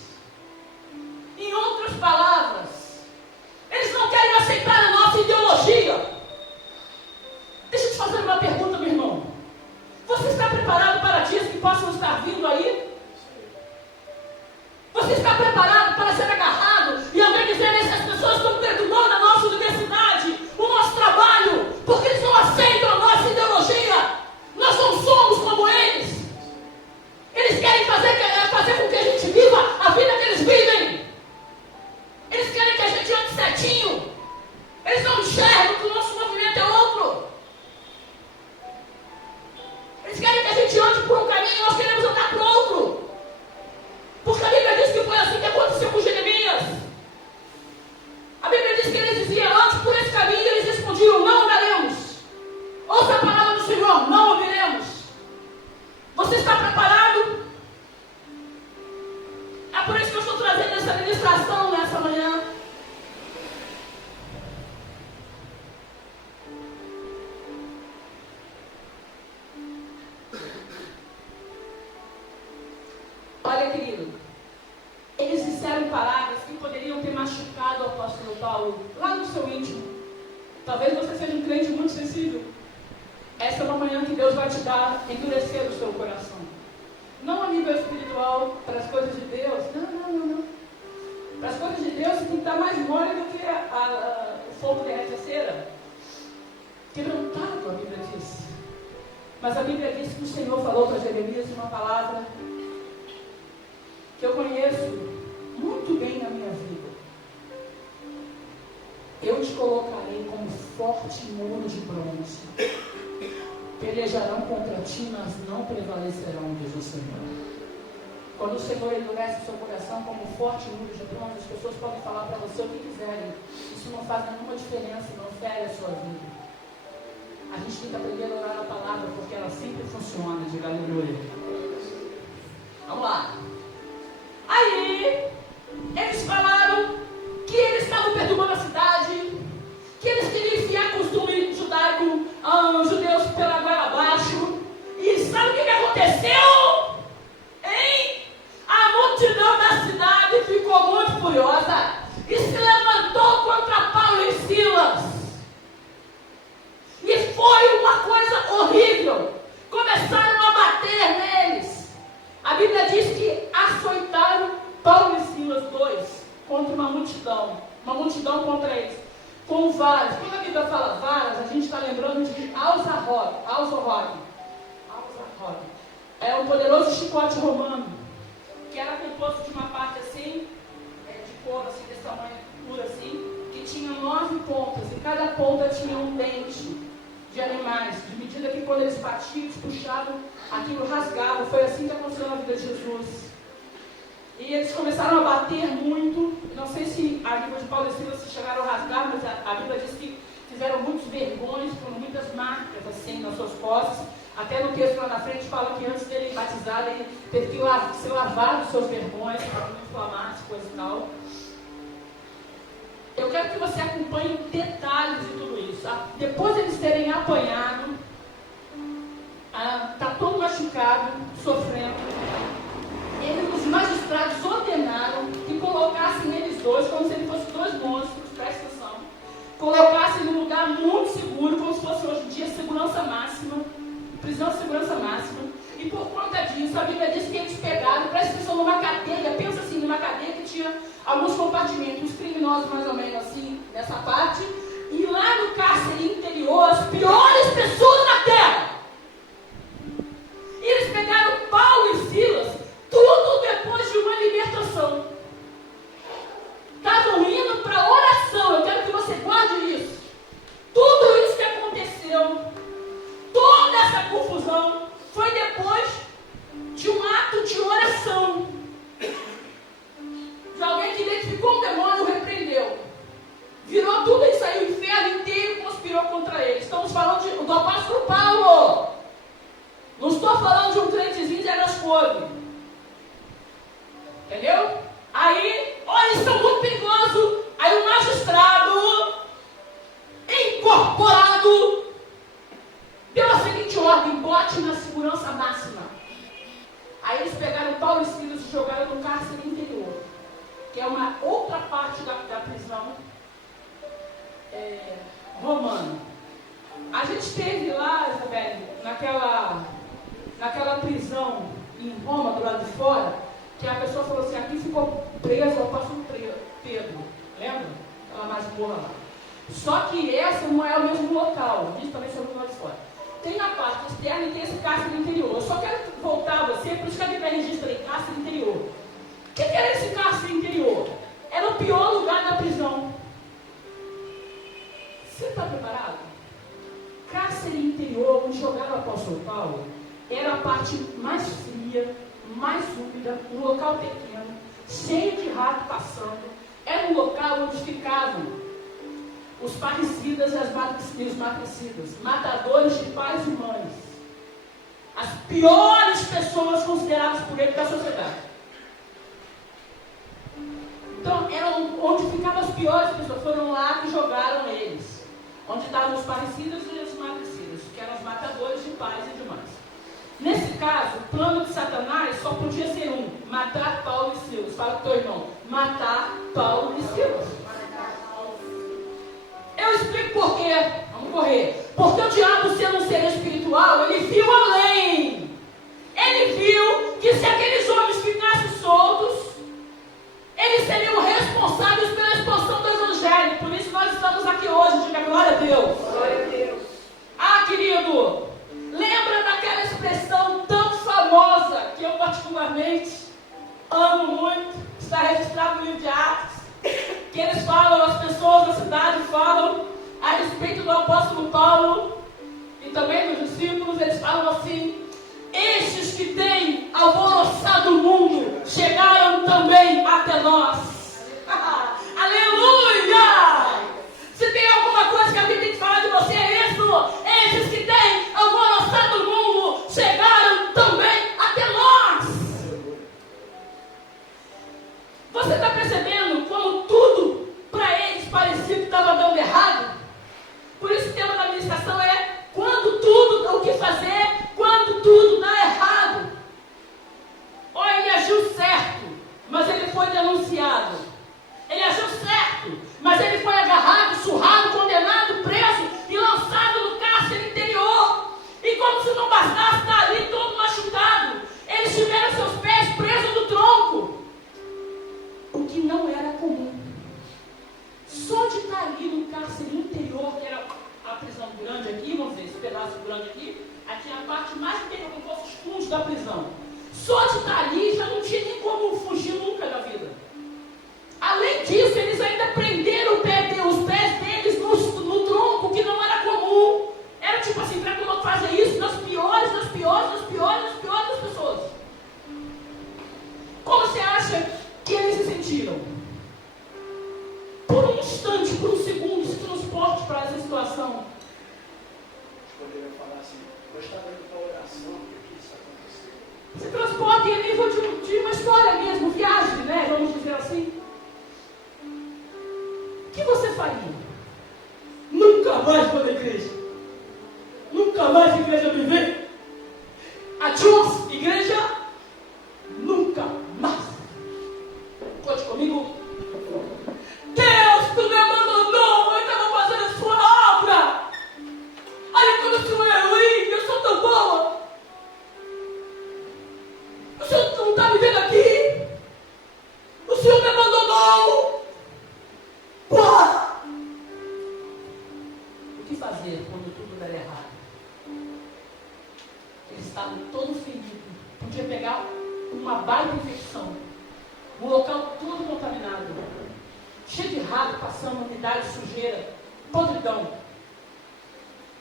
Em outras palavras, eles não querem aceitar a nossa ideologia. Deixa eu te fazer uma pergunta, meu irmão. Você está preparado para dias que possam estar vindo aí? Você está preparado para ser agarrado e alguém dizer essas pessoas estão perturbando a nossa universidade, o nosso trabalho, porque eles não aceitam a nossa ideologia? Nós não somos como eles. Eles querem fazer com que a gente viva a vida que eles vivem. Eles querem que a gente ande certinho. Eles não enxergam que o nosso movimento é outro. Eles querem que a gente ande por um caminho e nós queremos andar por outro. Porque a Bíblia diz que foi assim que aconteceu com Jeremias. A Bíblia diz que eles diziam antes por esse caminho e eles respondiam, não andaremos. Ouça a palavra do Senhor, não ouviremos. Você está preparado? É por isso que eu estou trazendo essa ministração nessa manhã. Olha, querido, eles disseram palavras que poderiam ter machucado o apóstolo Paulo lá no seu íntimo. Talvez você seja um crente muito sensível. Essa é uma manhã que Deus vai te dar, endurecer o seu coração. Não a nível espiritual, para as coisas de Deus. Não. Para as coisas de Deus, você tem que estar mais mole do que o fogo derrete a cera. Quebrantado, a Bíblia diz. Mas a Bíblia diz que o Senhor falou para Jeremias uma palavra que eu conheço muito bem na minha vida. Eu te colocarei como forte muro de bronze. Pelejarão contra ti, mas não prevalecerão, diz o Senhor. Quando o Senhor endurece o seu coração como forte muro de bronze, as pessoas podem falar para você o que quiserem. Isso não faz nenhuma diferença, não fere a sua vida. A gente tem que aprender a orar a palavra, porque ela sempre funciona, diga aleluia. Vamos lá. Aí, eles falaram que eles estavam perturbando a cidade, que eles queriam enfiar costume judaico, judeus pela goela abaixo. E sabe o que aconteceu? Hein? A multidão da cidade ficou muito furiosa e se levantou contra Paulo e Silas. E foi uma coisa horrível. Começaram a bater neles. A Bíblia diz que açoitaram Paulo e Silas, dois, contra uma multidão contra eles, com varas. Quando a Bíblia fala varas, a gente está lembrando de Alzorrogue. É um poderoso chicote romano, que era composto de uma parte assim, de couro assim, desse tamanho, duro assim, que tinha 9 pontas, e cada ponta tinha um dente de animais, de medida que quando eles batiam, eles puxavam, aquilo rasgava. Foi assim que aconteceu na vida de Jesus. E eles começaram a bater muito. Não sei se a língua de Paulo e Silas se chegaram a rasgar, mas a Bíblia diz que fizeram muitos vergões, com muitas marcas assim nas suas costas. Até no texto lá na frente fala que antes dele batizar, ele teve que se lavar dos seus vergões para não inflamar, coisa e tal. Eu quero que você acompanhe detalhes de tudo isso. Depois de eles terem apanhado, está todo machucado, sofrendo, os magistrados ordenaram que colocassem eles dois, como se eles fossem dois monstros, presta atenção, colocassem num lugar muito seguro, como se fosse hoje em dia segurança máxima, prisão de segurança máxima. E por conta disso, a Bíblia diz que eles pegaram, presta atenção, numa cadeia, pensa assim, numa cadeia que tinha alguns compartimentos, os criminosos mais ou menos assim, nessa parte, e lá no cárcere interior, as piores pessoas da terra. E eles pegaram Paulo e Silas, tudo depois de uma libertação. Estavam indo para oração, eu quero que você guarde isso. Tudo isso que aconteceu, toda essa confusão, foi depois de um ato de oração. De alguém que identificou um demônio, repreendeu. Virou tudo isso aí, o inferno inteiro conspirou contra eles. Estamos falando do apóstolo Paulo. Não estou falando de um crentezinho de Eras Couve. Entendeu? Aí, olha, eles são muito perigosos. Aí o magistrado, incorporado, deu a seguinte ordem: bote na segurança máxima. Aí eles pegaram Paulo e Silas e jogaram no cárcere interior, que é uma outra parte da prisão romana. A gente esteve lá, Isabelle, naquela prisão em Roma, do lado de fora, que a pessoa falou assim: aqui ficou preso o apóstolo Pedro. Lembra? Aquela masmorra lá. Só que essa não é o mesmo local. Diz também sobre o lado de fora. Tem a parte externa e tem esse cárcere interior. Eu só quero voltar a você, por isso que a Bíblia registra aí, cárcere interior. O que era esse cárcere interior? Era o pior lugar da prisão. Você está preparado? Cárcere interior, onde jogaram o apóstolo Paulo, era a parte mais fria, mais úmida, um local pequeno, cheio de rato passando. Era um local onde ficavam os parricidas e os matricidas, matadores de pais e mães, as piores pessoas consideradas por ele da sociedade. Então, era onde ficavam as piores pessoas. Foram lá que jogaram eles, onde estavam os parricidas e os matricidas, que eram os matadores de pais e de mães. Nesse caso, o plano de Satanás só podia ser um: matar Paulo e Silas. Fala com o teu irmão: matar Paulo e Silas. Eu explico por quê. Vamos correr. Porque o diabo, sendo um ser espiritual, ele viu além. Ele viu que se aqueles homens ficassem soltos, eles seriam responsáveis pela expansão do evangelho. Por isso nós estamos aqui hoje. Diga glória a Deus. Glória a Deus. Ah, querido, lembra daquela expressão tão famosa que eu particularmente amo muito, está registrado no livro de Atos, que eles falam, as pessoas da cidade falam a respeito do apóstolo Paulo e também dos discípulos. Eles falam assim: estes que têm alvoroçado o mundo chegaram também até nós. Aleluia! Se tem alguma coisa que a Bíblia tem que falar de você, é isso. Esses que têm alvoroçado o mundo chegaram também até nós. Você está percebendo como tudo para eles parecia que estava dando errado? Por isso o tema da ministração é: quando tudo, o que fazer quando tudo dá errado. Olha, ele agiu certo, mas ele foi denunciado. Ele agiu certo, mas ele foi agarrado, surrado, condenado, preso e lançado no cárcere interior. E como se não bastasse estar ali todo machucado, eles tiveram seus pés presos no tronco, o que não era comum. Só de estar ali no cárcere interior, que era a prisão grande aqui, vamos ver, esse pedaço grande aqui, aqui é a parte mais interior, como fosse os fundos da prisão. Só de estar ali já não tinha nem como fugir nunca da vida. Além disso, eles ainda prenderam os pés deles no tronco, que não era comum. Era tipo assim, para que fazer isso nas piores das pessoas. Como você acha que eles se sentiram? Por um instante, por um segundo, se transporte para essa situação. Poderiam falar assim: eu estava indo para a oração, por que isso aconteceu? Se transporte em nível de uma história mesmo, viagem, né? Vamos dizer assim. O que você faria? Nunca mais vou na igreja. Nunca mais a igreja me vê. Adiós, igreja. Nunca mais. Conte comigo. Deus, tu me abandonou. Eu estava fazendo a sua obra. Olha como o Senhor é ruim. Eu sou tão boa. O Senhor não está me vendo aqui. O Senhor me abandonou. Porra! O que fazer quando tudo der errado? Eles estavam todos feridos. Podia pegar uma baita infecção. Um local todo contaminado. Cheio de rato passando, umidade, sujeira, podridão.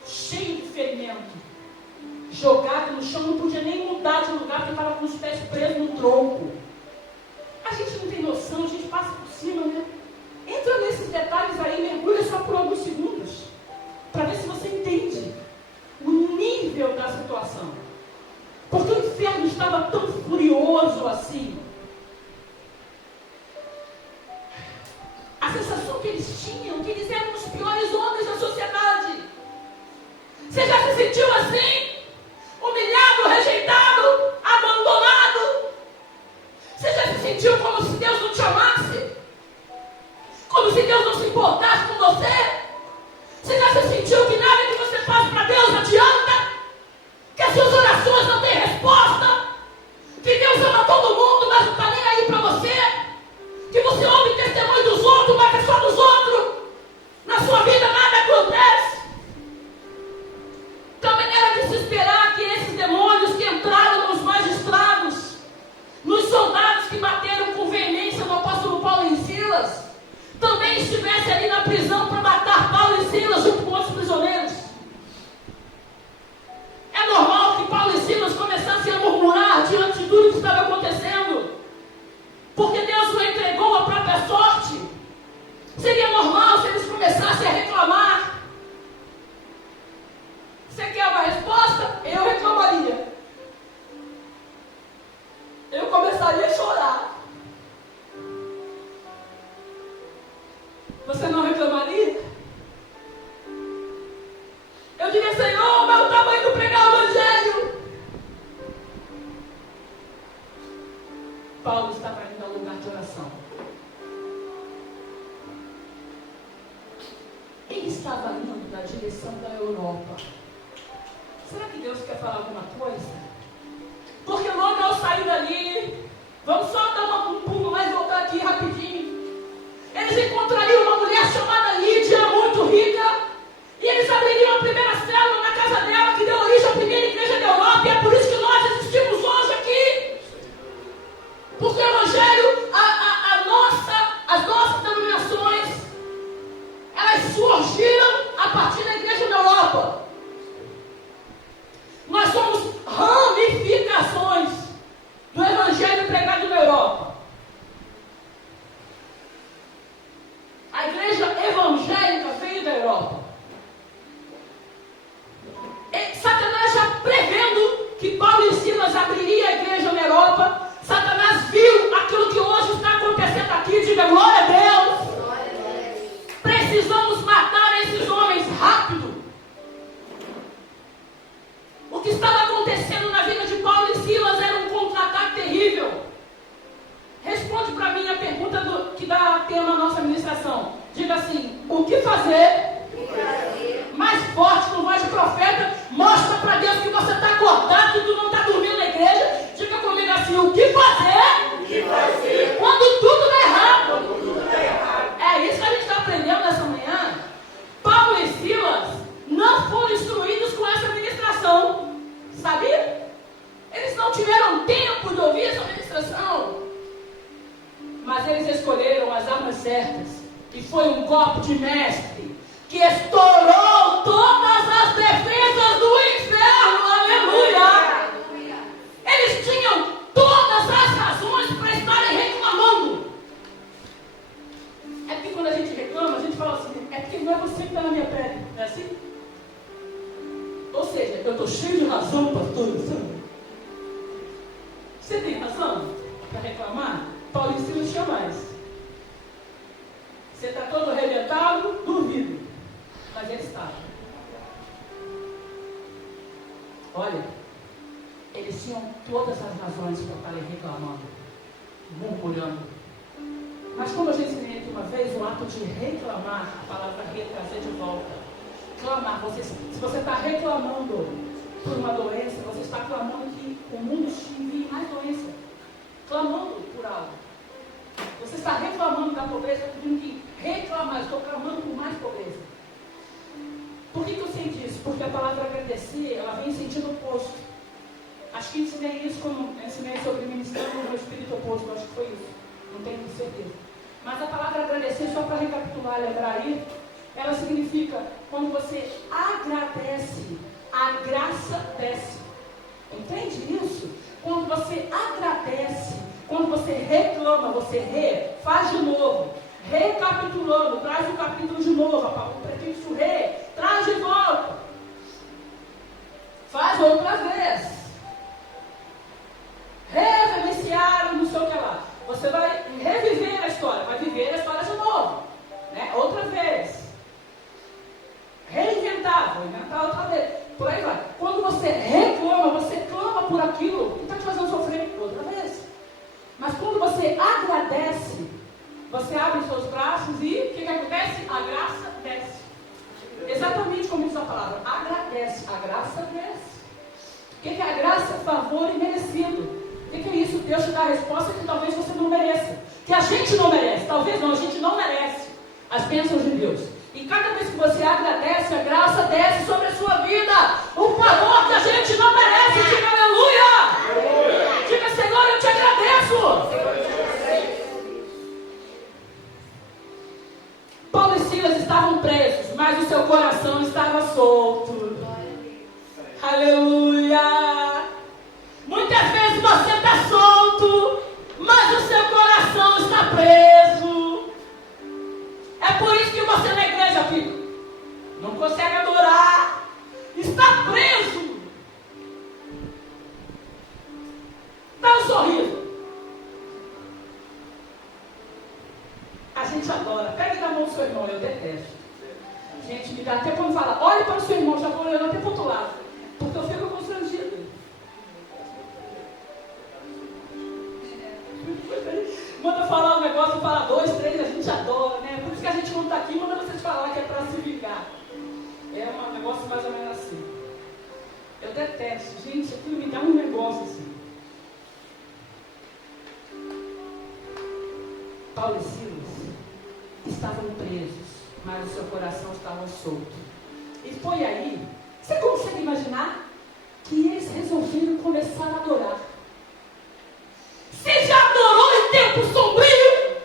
Cheio de ferimento. Jogado no chão, não podia nem mudar de lugar porque estava com os pés presos no tronco. A gente não tem noção, a gente passa por cima, né? Entra nesses detalhes aí, mergulha só por alguns segundos, para ver se você entende o nível da situação. Porque o inferno estava tão furioso assim. A sensação que eles tinham, que eles eram os piores homens da sociedade. Você já se sentiu assim? Humilhado, rejeitado, abandonado? Você já se sentiu como se Deus não te amasse? Como se Deus não se importasse com você? Você já se sentiu que nada que você faz para Deus adianta? Que as suas orações não têm resposta? Que Deus ama todo mundo, mas não está nem aí para você? Que você ouve testemunho dos outros, mas é só dos outros? Na sua vida nada acontece? Também era de se esperar que esses demônios que entraram nos magistrados, nos soldados que bateram com veemência no apóstolo Paulo e Silas, também estivesse ali na prisão para matar Paulo e Silas junto com outros prisioneiros. É normal que Paulo e Silas começassem a murmurar diante de tudo que estava acontecendo, porque Deus não entregou a própria sorte. Seria normal se eles começassem a reclamar. Você quer uma resposta? Eu reclamaria. Eu começaria a chorar. Você não reclamaria? Eu diria, Senhor, mas eu estava indo pregar o Evangelho. Paulo estava indo ao lugar de oração. Ele estava indo na direção da Europa. Será que Deus quer falar alguma coisa? Porque logo ao sair dali, vamos só dar um pulo, mas voltar aqui rapidinho. Eles encontrariam uma mulher chamada Lídia, muito rica, e eles abririam a primeira célula na casa dela, que deu origem à primeira igreja da Europa, e é por isso que nós existimos hoje aqui. Porque o Evangelho, as nossas denominações, elas surgiram a partir da igreja da Europa. Nós somos ramificações do Evangelho pregado na Europa. A igreja evangélica veio da Europa. E Satanás já prevendo que Paulo e Silas abriria a igreja na Europa, Satanás viu aquilo que hoje está acontecendo aqui. Diga glória a Deus. Glória a Deus. Precisamos matar esses homens rápido. O que estava acontecendo na vida de Paulo e Silas era um contra-ataque terrível. Responde para mim a pergunta que dá tema à nossa ministração. Diga assim: o que fazer? Mais forte, com voz de profeta. Mostra para Deus que você está acordado, que tu não está dormindo na igreja. Diga comigo assim: o que fazer? O que fazer? Quando tudo dá errado. É isso que a gente está aprendendo nessa manhã. Paulo e Silas não foram instruídos com essa ministração. Sabia? Eles não tiveram tempo de ouvir essa ministração. Mas eles escolheram as armas certas. E foi um golpe de mestre que estourou todas as defesas do inferno. Aleluia! Eles tinham todas as razões para estarem reclamando. É porque quando a gente reclama, a gente fala assim: é porque não é você que está na minha pele. Não é assim? Ou seja, eu estou cheio de razão, pastor. Você tem razão para reclamar? Paulo e Silas tinham mais. Você está todo arrebentado. Olha, eles tinham todas as razões para estarem reclamando, murmurando. Mas como eu já ensinei aqui uma vez, o ato de reclamar, a palavra retrazer de volta. Clamar, se você está reclamando por uma doença, você está clamando que o mundo te envie mais doença. Clamando por algo. Você está reclamando da pobreza, pedindo que reclamar, estou clamando por mais pobreza. Por que eu sei disso? Porque a palavra agradecer, ela vem em sentido oposto. Acho que ensinei isso quando ensinei sobre ministrando no espírito oposto, acho que foi isso. Não tenho certeza. Mas a palavra agradecer, só para recapitular e lembrar aí, ela significa quando você agradece, a graça desce. Entende isso? Quando você agradece, quando você reclama, você faz de novo. Recapitulando, traz o capítulo de novo, o prefixo traz de volta. Faz outra vez. Reverenciar, não sei o que lá. Você vai reviver a história, vai viver a história de novo. Né? Outra vez. Reinventar, vou inventar outra vez. Por aí vai. Quando você reclama, você clama por aquilo que está te fazendo sofrer outra vez. Mas quando você agradece, você abre os seus braços e o que acontece? A graça desce. Exatamente como diz a palavra. Agradece. A graça desce. O que é a graça? Favor imerecido. O que é isso? Deus te dá a resposta que talvez você não mereça. Que a gente não merece. Talvez não, a gente não merece as bênçãos de Deus. E cada vez que você agradece, a graça desce sobre a sua vida. Um favor que a gente não merece. Diga aleluia. Diga, Senhor, eu te agradeço. Paulo e Silas estavam presos, mas o seu coração estava solto. Aleluia. Muitas vezes você está solto, mas o seu coração está preso. É por isso que você na igreja fica, não consegue adorar, está preso. Dá um sorriso. A gente adora. Pega na mão do seu irmão, eu detesto. Gente, me dá até quando fala, olhe para o seu irmão, já vou olhando até para o outro lado. Porque eu fico constrangida. Manda falar um negócio, fala 2, 3, a gente adora, né? Por isso que a gente não está aqui, manda vocês falar que é para se vingar. É um negócio mais ou menos assim. Eu detesto. Gente, aquilo me dá um negócio assim. Paulo e Silas estavam presos, mas o seu coração estava solto. E foi aí, você consegue imaginar que eles resolveram começar a adorar? Você já adorou em tempo sombrio?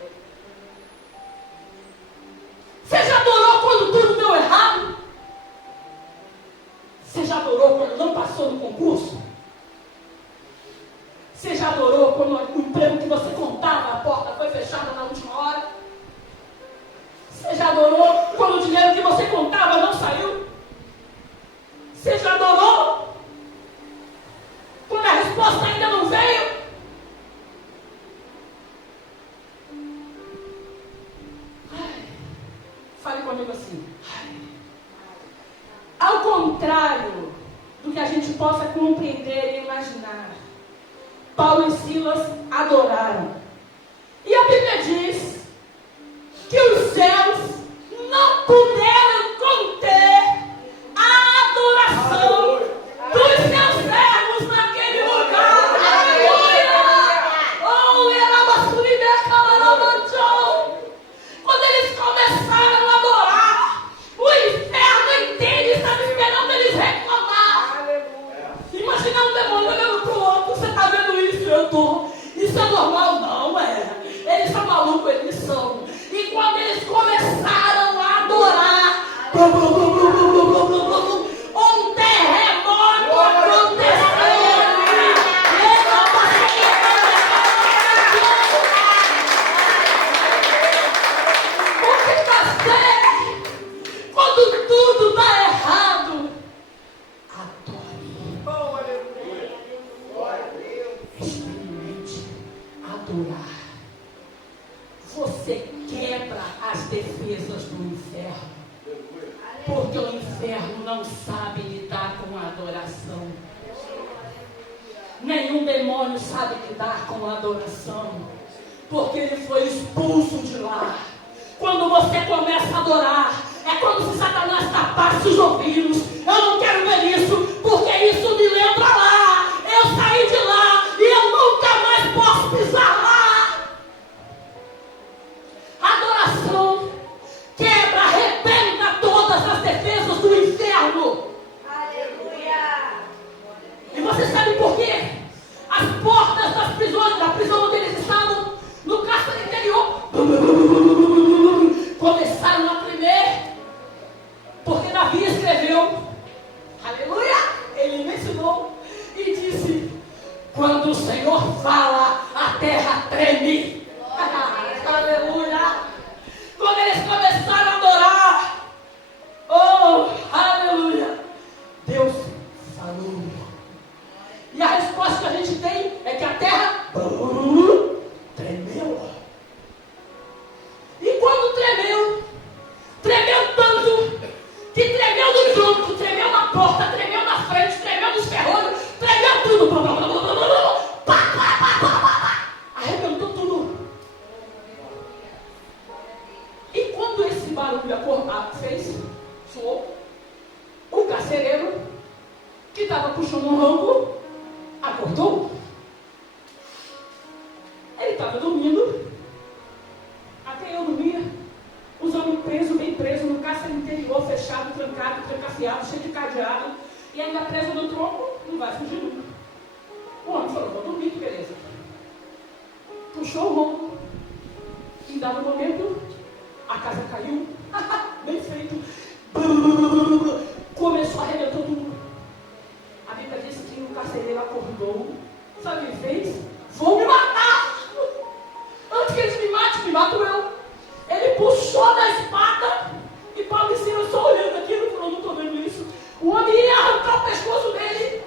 Você já adorou quando tudo deu errado? Você já adorou quando não passou no concurso? Você já adorou quando o emprego que você contava, a porta foi fechada na última hora? Você já adorou quando o dinheiro que você contava não saiu? Você já adorou quando a resposta ainda não veio? Fale comigo assim. Ao contrário do que a gente possa compreender e imaginar, Paulo e Silas adoraram. E a Bíblia diz que os céus não puderam conter a adoração dos seus servos naquele lugar. Aleluia! Oh, era uma quando eles começaram a adorar, o inferno inteiro estava esperando eles reclamar. Imagina um demônio olhando para o outro, você está vendo isso? Eu estou. Isso é normal? Não é. Eles são malucos, eles são. E quando eles começaram a adorar, um terremoto aconteceu. O que fazer quando tudo está errado? Adore. Experimente adorar. Você quebra as defesas do inferno. Porque o inferno não sabe lidar com a adoração. demônio sabe lidar com a adoração, porque ele foi expulso de lá. Quando você começa a adorar, é como se Satanás tapasse os ouvidos. Eu não quero ver isso, porque isso me lembra lá. Eu saí de lá e eu nunca mais posso pisar lá. Adoração quebra, arrebenta todas as defesas do inferno. Aleluia! E você sabe por quê? As portas das prisões, da prisão onde eles estavam, no cárcere interior, começaram a tremer, porque Davi escreveu, aleluia, ele me ensinou e disse: quando o Senhor fala, a terra treme. Aleluia. Quando eles começaram a adorar, oh, aleluia, Deus falou. E a resposta que a gente tem é que a terra tremeu. E quando tremeu, tremeu tanto, que tremeu no tronco, tremeu na porta, tremeu na frente, tremeu nos ferrolhos, tremeu tudo. Arrebentou tudo. E quando esse barulho fez, soou, o carcereiro, que estava puxando um rango, acordou. Ele estava dormindo. Até eu dormia. Os homens presos, bem presos, no cárcere interior, fechado, trancado, trancafiado, cheio de cadeado. E ainda preso no tronco, não vai fugir nunca. O homem falou: vou dormir, que beleza. Puxou o ronco. Em dado momento, a casa caiu. Bem feito. Começou a arrebentar tudo. A Bíblia diz que o carcereiro acordou. Sabe o que fez? Vou me matar! Antes que eles me matem, me mato eu. Ele puxou da espada e Paulo e Silas só olhando aquilo, falou: não estou vendo isso. O homem ia arrancar o pescoço dele.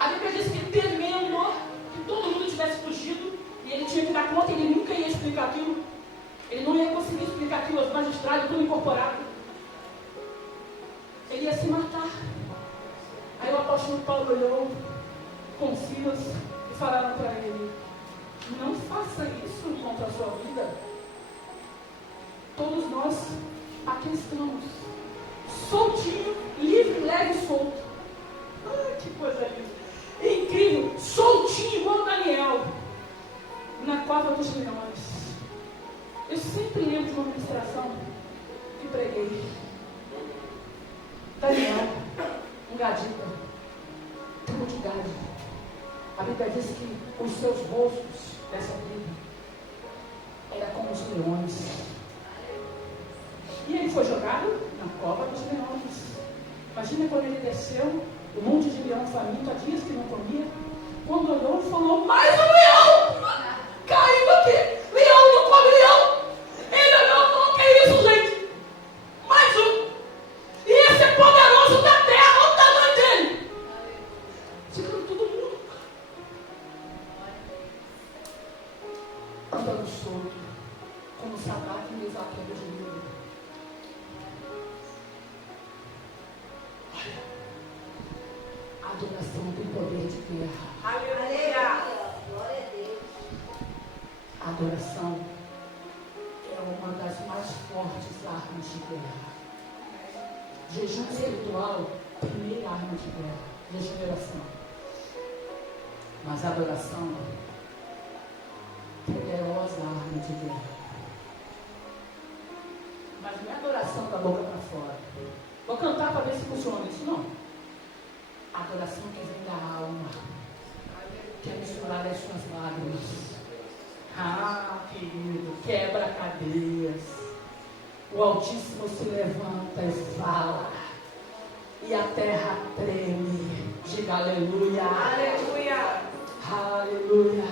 A Bíblia diz que temendo que todo mundo tivesse fugido e ele tinha que dar conta, ele nunca ia explicar aquilo. Ele não ia conseguir explicar aquilo aos magistrados, tudo incorporado. Ele ia se matar. Aí o apóstolo Paulo olhou com Silas e falaram para ele: não faça isso contra a sua vida. Todos nós aqui estamos, soltinho, livre, leve e solto. Ai, que coisa linda, incrível, soltinho igual Daniel na cova dos leões. Eu sempre lembro de uma ministração que preguei. Daniel, um gadita, tribo de Gade. A Bíblia diz que os seus rostos dessa tribo era como os leões. E ele foi jogado na cova dos leões. Imagina quando ele desceu, um monte de leão faminto, há dias que não comia. Quando olhou, falou: mais um leão caindo aqui. Leão não come leão. Ele olhou e falou: que é isso, gente? Mais um. E esse é poderoso da terra, olha o tamanho dele. Segurando todo mundo. Andando solto, como Sadraque, Mesaque e Abednego. Olha, a adoração tem poder de guerra. Aleluia! Glória a Deus. A adoração é uma das mais fortes armas de guerra. Jejum espiritual, primeira arma de guerra, regeneração. Mas a adoração, poderosa arma de guerra. Mas não é adoração da boca para fora. Vou cantar para ver se funciona isso, não. A adoração que vem da alma, que é misturar as suas lágrimas. Ah, querido, quebra cadeias. O Altíssimo se levanta e fala, e a terra treme. Diga aleluia. Aleluia! Aleluia.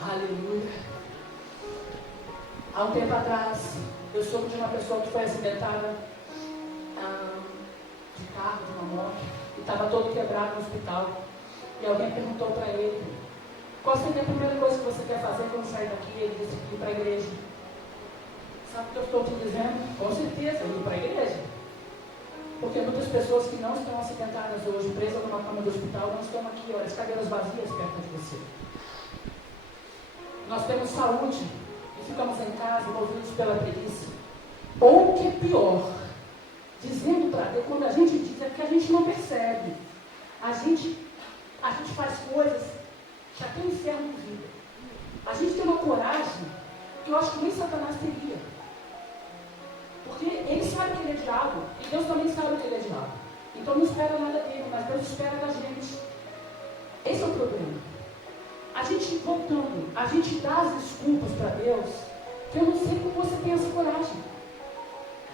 Aleluia. Há um tempo atrás, eu soube de uma pessoa que foi acidentada de carro, de uma moto, e estava todo quebrado no hospital. E alguém perguntou para ele: qual seria a primeira coisa que você quer fazer quando sair daqui? Ele disse: ir para a igreja. Sabe o que eu estou te dizendo? Com certeza, ir para a igreja. Porque Porque muitas pessoas que não estão acidentadas hoje, presas numa cama do hospital, não estão aqui, olha, as cadeiras vazias perto de você. Nós temos saúde e ficamos em casa movidos pela preguiça. Ou o que é pior, dizendo para Deus, quando a gente diz, é que a gente não percebe. A gente faz coisas que até o inferno duvida. A gente tem uma coragem que eu acho que nem Satanás teria. Porque ele sabe que ele é diabo, e Deus também sabe que ele é diabo. Então não espera nada dele, mas Deus espera da gente. Esse é o problema. A gente, voltando, a gente dá as desculpas para Deus, que eu não sei como você tem essa coragem.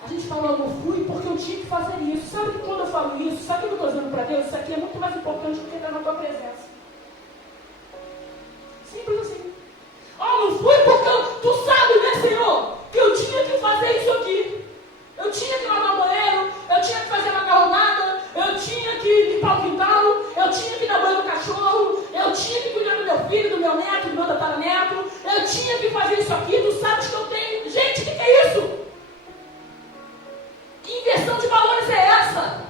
A gente fala, eu não fui porque eu tinha que fazer isso. Sabe que quando eu falo isso, sabe o que eu estou dizendo para Deus? Isso aqui é muito mais importante do que estar na tua presença. Simples assim. Não fui porque tu sabe, né, Senhor, que eu tinha que fazer isso aqui. Eu tinha que lavar o banheiro, eu tinha que fazer macarronada, eu tinha que limpar o quintal, eu tinha que dar banho no cachorro, eu tinha que cuidar do meu filho, do meu neto, do meu tataraneto, eu tinha que fazer isso aqui, tu sabes que eu tenho. Gente, o que é isso? Que inversão de valores é essa?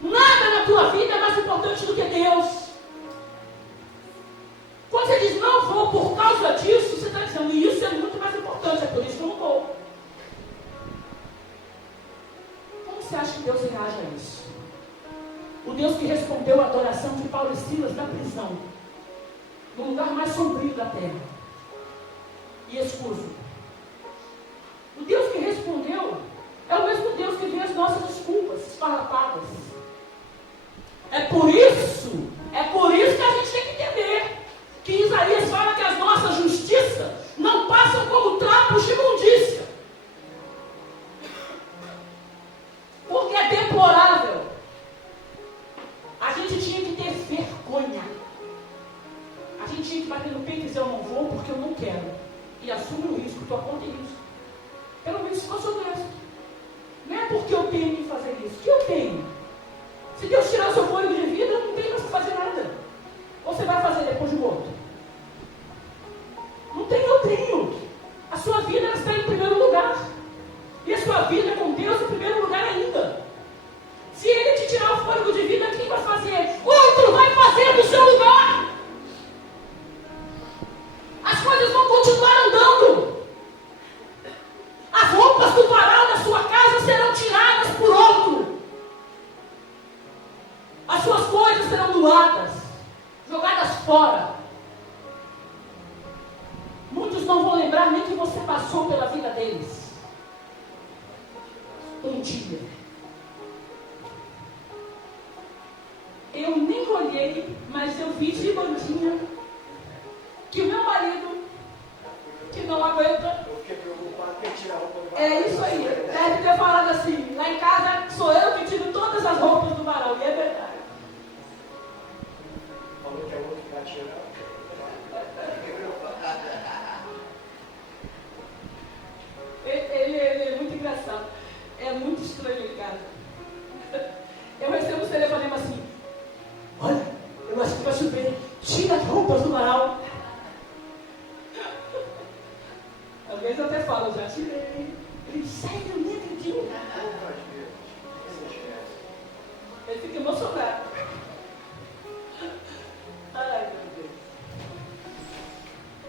Nada na tua vida é mais importante do que Deus. Quando você diz, não vou por causa disso, você está dizendo, isso é muito mais importante, é por isso que eu não vou. Como você acha que Deus reage a isso? O Deus que respondeu a adoração de Paulo e Silas na prisão, no lugar mais sombrio da terra, e escuso. O Deus que respondeu é o mesmo Deus que vê as nossas desculpas esfarrapadas. É por isso que a gente tem que entender que Isaías fala que as nossas justiças não passam como trapos de imundícia. Porque é deplorável. A gente tinha que ter vergonha. A gente tinha que bater no peito e dizer, eu não vou porque eu não quero. E assume o risco, tua conta é isso. Pelo menos se fosse honesto. Não é porque eu tenho que fazer isso. Que eu tenho? Se Deus tirar o seu fôlego de vida, não tem mais que fazer nada. Ou você vai fazer depois de morto? Não tem, eu tenho. A sua vida está em primeiro lugar. E a sua vida com Deus em primeiro lugar ainda. Se Ele te tirar o fôlego de vida, quem vai fazer? Outro vai fazer no seu lugar. As coisas vão continuar andando. As roupas do varal da sua casa serão tiradas por outro. As suas coisas serão doadas, jogadas fora. Muitos não vão lembrar nem que você passou pela vida deles. Um dia. Eu nem olhei, mas eu vi de bandinha que o meu marido, que não aguenta. Eu fiquei preocupado que ele tira a roupa do varal. É isso aí. Deve ter falado assim, lá em casa sou eu que tiro todas as roupas do varal. E é verdade. Falou que é outro que vai tirar. Ele é muito engraçado. É muito estranho em casa. Eu recebo o telefonema assim, olha, eu acho que vai chover. Tira as roupas do varal. Às vezes eu até falo, já tirei. Ele, sério, eu nem acredito. Ele fica emocionado. Ai, meu Deus.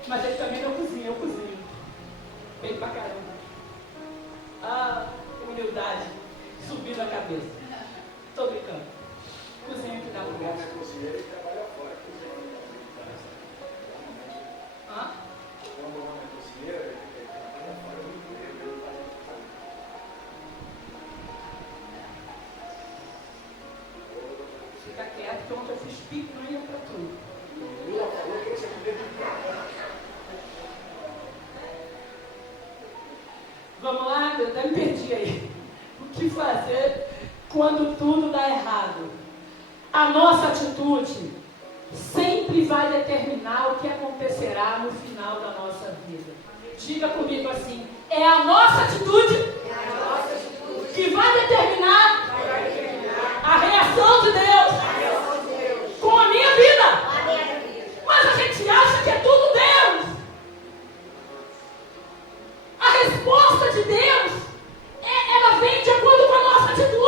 Mas ele também não cozinha, eu cozinho. Bem pra caramba. Humildade. Subindo a cabeça. Tô brincando. Cozinha que dá O lugar. homem é cozinheiro e trabalha fora. Hã? Quando o homem é cozinheiro, ele trabalha fora do emprego, ele não faz. Fica quieto, que ontem eu fiz picanha pra tudo. Lula falou que você podia brincar. Vamos lá, eu até me perdi aí. O que fazer quando tudo dá errado? A nossa atitude sempre vai determinar o que acontecerá no final da nossa vida. Diga comigo assim, é a nossa atitude que vai determinar a reação de Deus com a minha vida. Mas a gente acha que é tudo Deus. A resposta de Deus, ela vem de acordo com a nossa atitude.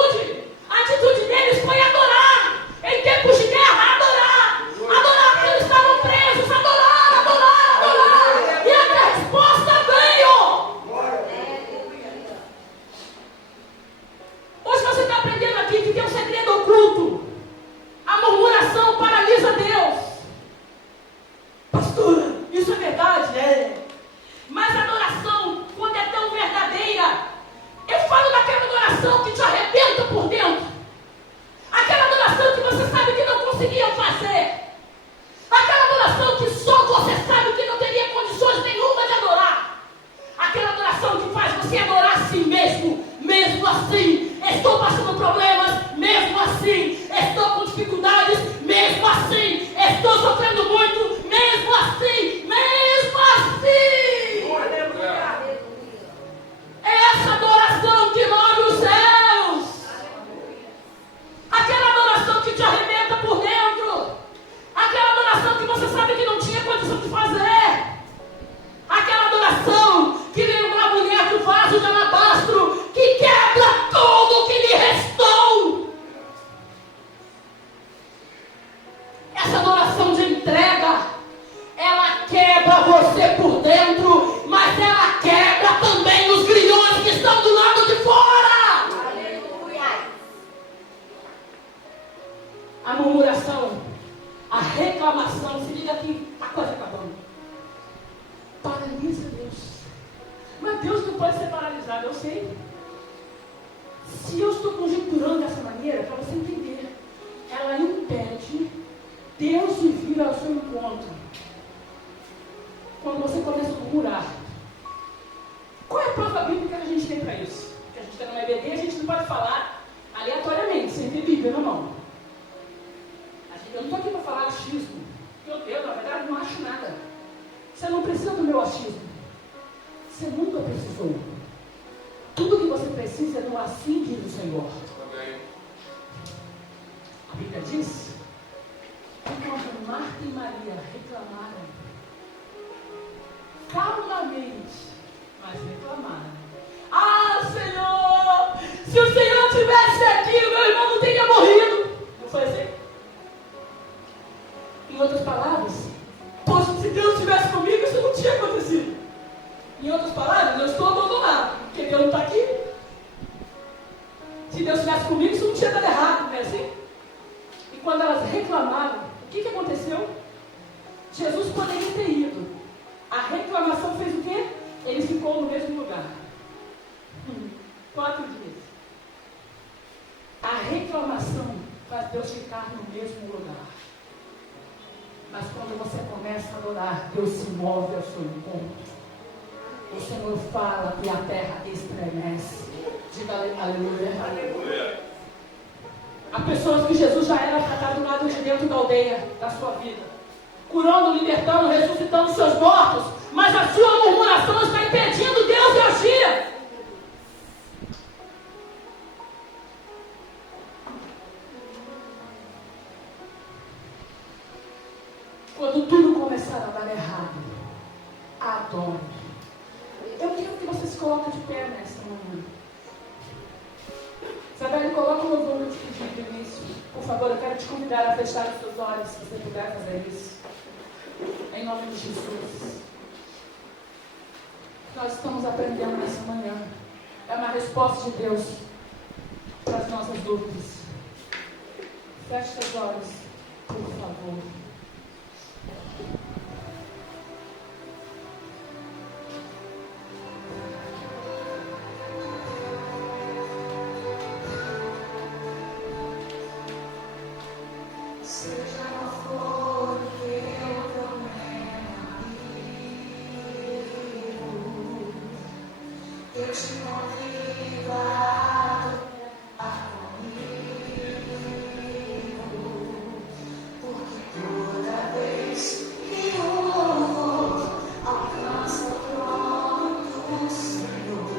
adoração que te arrebenta por dentro. Aquela adoração que você sabe que não conseguia fazer. Aquela adoração que só você sabe que não teria condições nenhuma de adorar. Aquela adoração que faz você adorar a si mesmo. Mesmo assim, estou passando problemas. Mesmo assim, estou com dificuldades. Mesmo assim, estou sofrendo muito. Mesmo assim, mesmo assim. Aleluia. É essa adoração que move os céus. Aquela adoração que te arrebenta por dentro. Aquela adoração que você sabe que não tinha condição de fazer. Aquela adoração que lembra a mulher do vaso de alabastro, que quebra tudo que lhe restou. Essa adoração de entrega, ela quebra você por dentro, mas ela quebra também os grilhões que estão do lado de fora. Aleluia. A murmuração, a reclamação, se liga aqui, está quase acabando. Paralisa Deus. Mas Deus não pode ser paralisado, eu sei. Se eu estou conjecturando dessa maneira, para você entender, ela impede Deus de vir ao seu encontro. Quando você começa a murmurar. Qual é a prova bíblica que a gente tem para isso? Porque a gente está numa EBD, a gente não pode falar aleatoriamente, sem ter Bíblia na mão. Eu não estou aqui para falar achismo. Eu, na verdade, não acho nada. Você não precisa do meu achismo. Você nunca precisou. Tudo que você precisa é do assim diz o Senhor. A Bíblia diz: enquanto Marta e Maria reclamaram, calmamente, mas reclamaram. Ah, Senhor! Se o Senhor tivesse aqui, meu irmão não teria morrido. Não foi assim? Em outras palavras, poxa, se Deus estivesse comigo, isso não tinha acontecido. Em outras palavras, eu estou abandonado, porque Deus não está aqui. Se Deus estivesse comigo, isso não tinha dado errado, não é assim? E quando elas reclamaram, o que aconteceu? Jesus poderia ter ido. A reclamação fez o quê? Ele ficou no mesmo lugar. 4 dias. A reclamação faz Deus ficar no mesmo lugar. Mas quando você começa a adorar, Deus se move ao seu encontro. O Senhor fala e a terra estremece. Diga aleluia. Aleluia. Há pessoas que Jesus já era para estar do lado de dentro da aldeia, da sua vida. Curando, libertando, ressuscitando seus mortos. Mas a sua murmuração está impedindo Deus de agir. Quando tudo começar a dar errado, adore. Eu quero que você se coloque de pé nessa manhã. Isabelle, coloca o louvor no te pedir, início. Por favor, eu quero te convidar a fechar os seus olhos, se você puder fazer isso. Em nome de Jesus. Nós estamos aprendendo nessa manhã. É uma resposta de Deus para as nossas dúvidas. Feche seus olhos, por favor. Seja qual for o teu problema, eu te convido a adorar comigo, porque toda vez que o louvor alcança o trono do Senhor,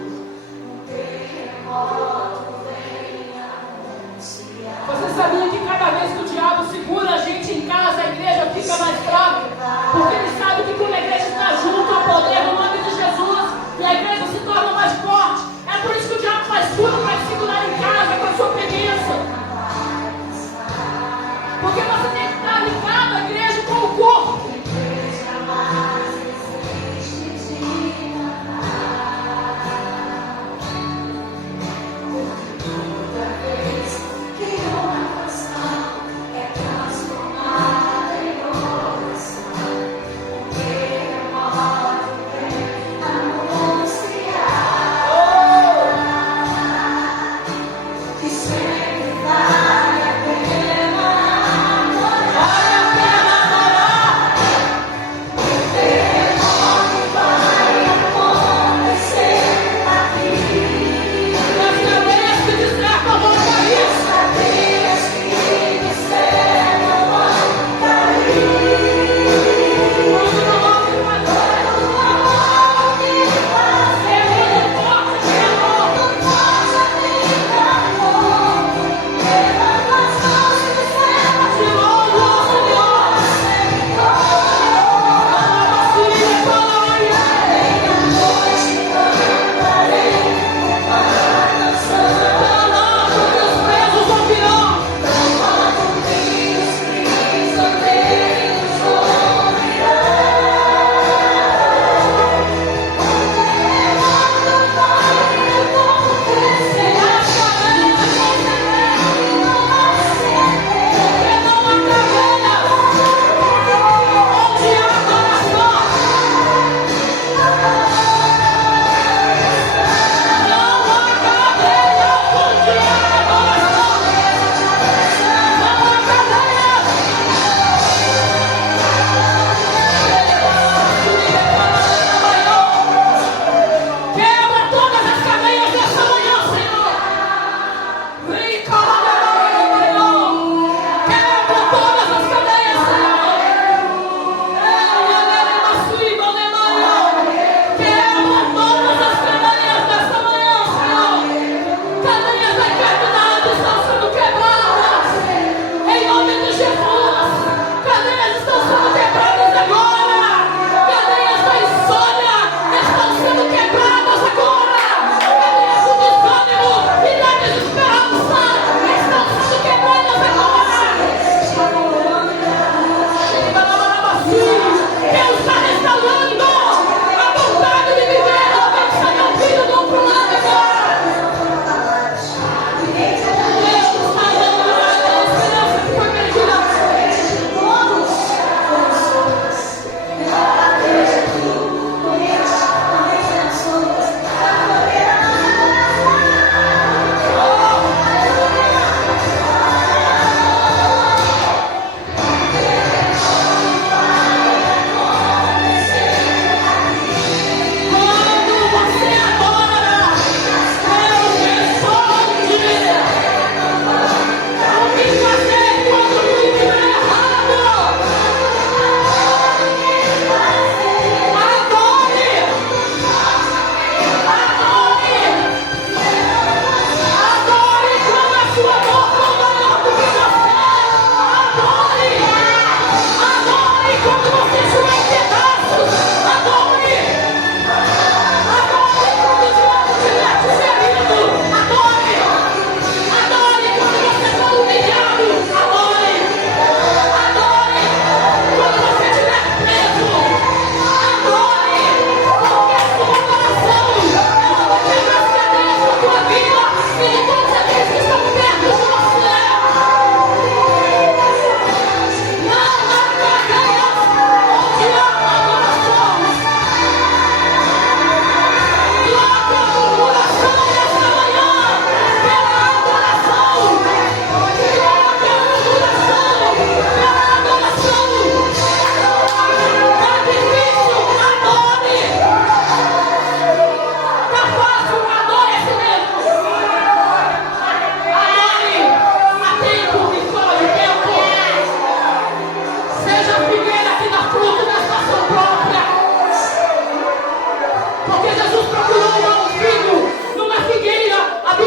um terremoto vem anunciar. Você sabia que cada vez que o diabo segura a gente em casa, a igreja fica mais fraca? Porque ele sabe que quando a igreja está junto ao poder no nome de Jesus, e a igreja se torna mais forte. É por isso que o diabo faz tudo para te segurar em casa com a sua preguiça. Porque você tem que estar ligado à igreja com o corpo.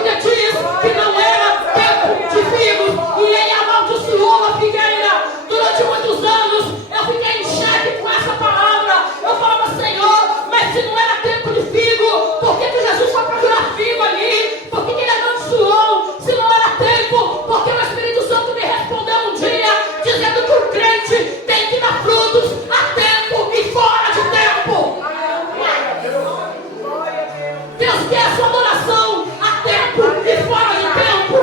Bíblia diz que não era tempo de figos e ele amaldiçoou a figueira. Durante muitos anos eu fiquei em xeque com essa palavra. Eu falava, Senhor, mas se não era tempo de figo, por que Jesus foi procurar figo ali? Por que ele amaldiçoou? Se não era tempo, porque o Espírito Santo me respondeu um dia, dizendo que o crente tem que dar frutos a tempo e fora de tempo. Deus quer sua adoração a tempo e fora de tempo.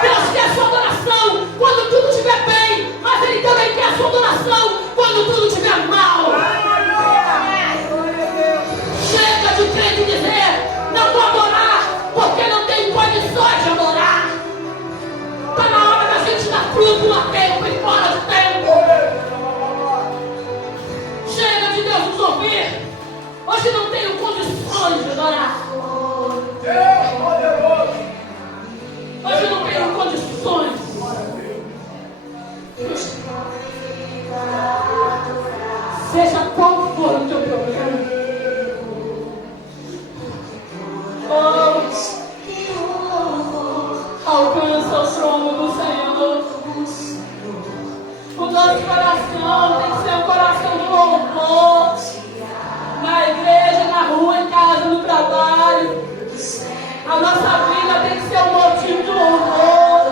Deus quer sua adoração quando tudo estiver bem, mas Ele também quer sua adoração quando tudo estiver mal. Chega de crente dizer, não vou adorar porque não tenho condições de adorar. Está na hora da gente dar fruto a tempo e fora de tempo. Chega de Deus nos ouvir. Hoje não tenho condições de adorar. Hoje não tenho condições. Seja qual for o teu problema. Alcança o trono do Senhor. O nosso coração tem que ser um coração de louvor. Na igreja, na rua, em casa, no trabalho. A nossa vida tem que ser um motivo de louvor.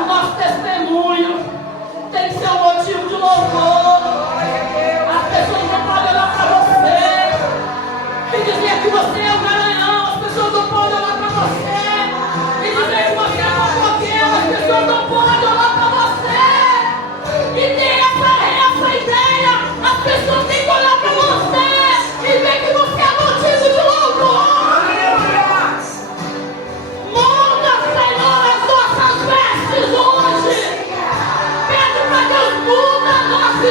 O nosso testemunho tem que ser um motivo de louvor. As pessoas não podem olhar para você e dizer que você é um garanhão. As pessoas não podem olhar para você e dizer que você é fofoqueiro. As pessoas não podem olhar para você e ter essa ideia. As pessoas têm que olhar para você e ver que você é motivo de louvor. Muda, Senhor, as nossas vestes hoje. Pede para Deus, muda a nossa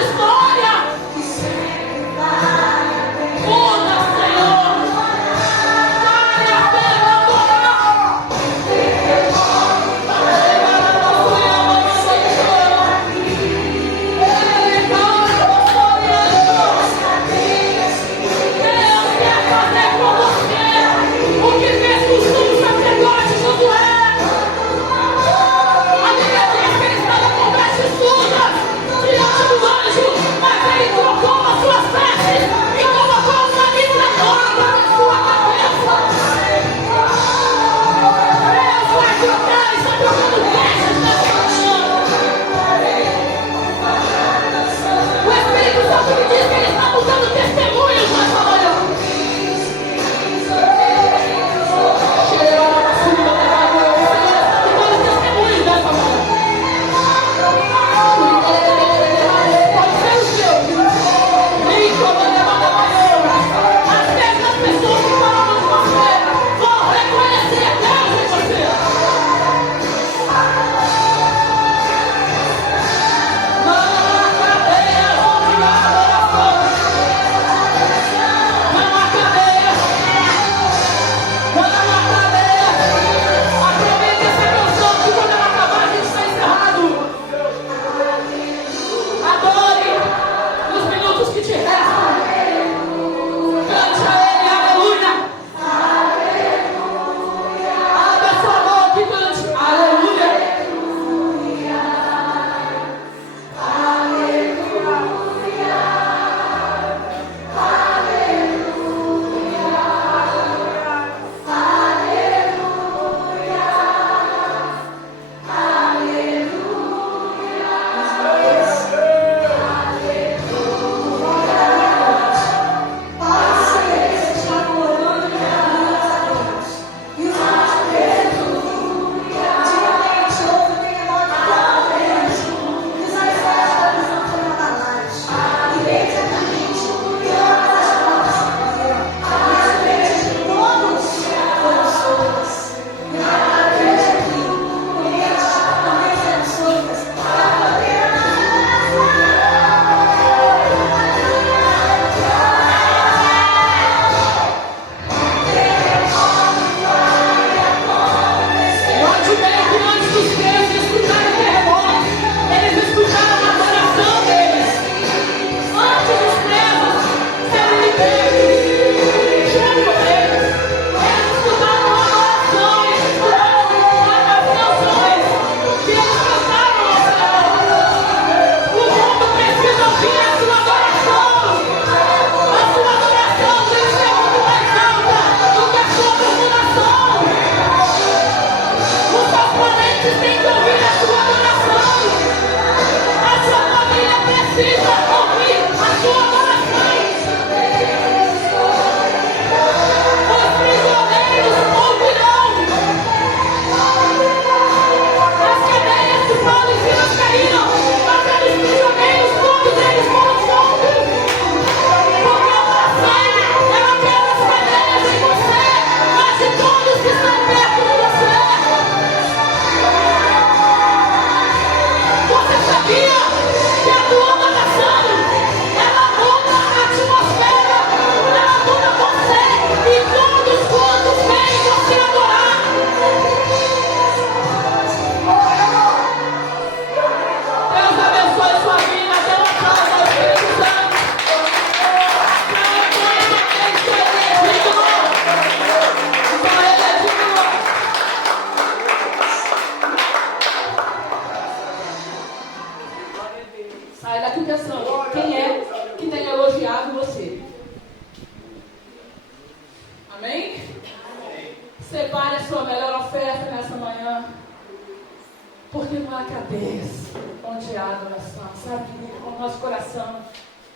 Porque não há cadeias onde há adoração. Sabe, querido, como o nosso coração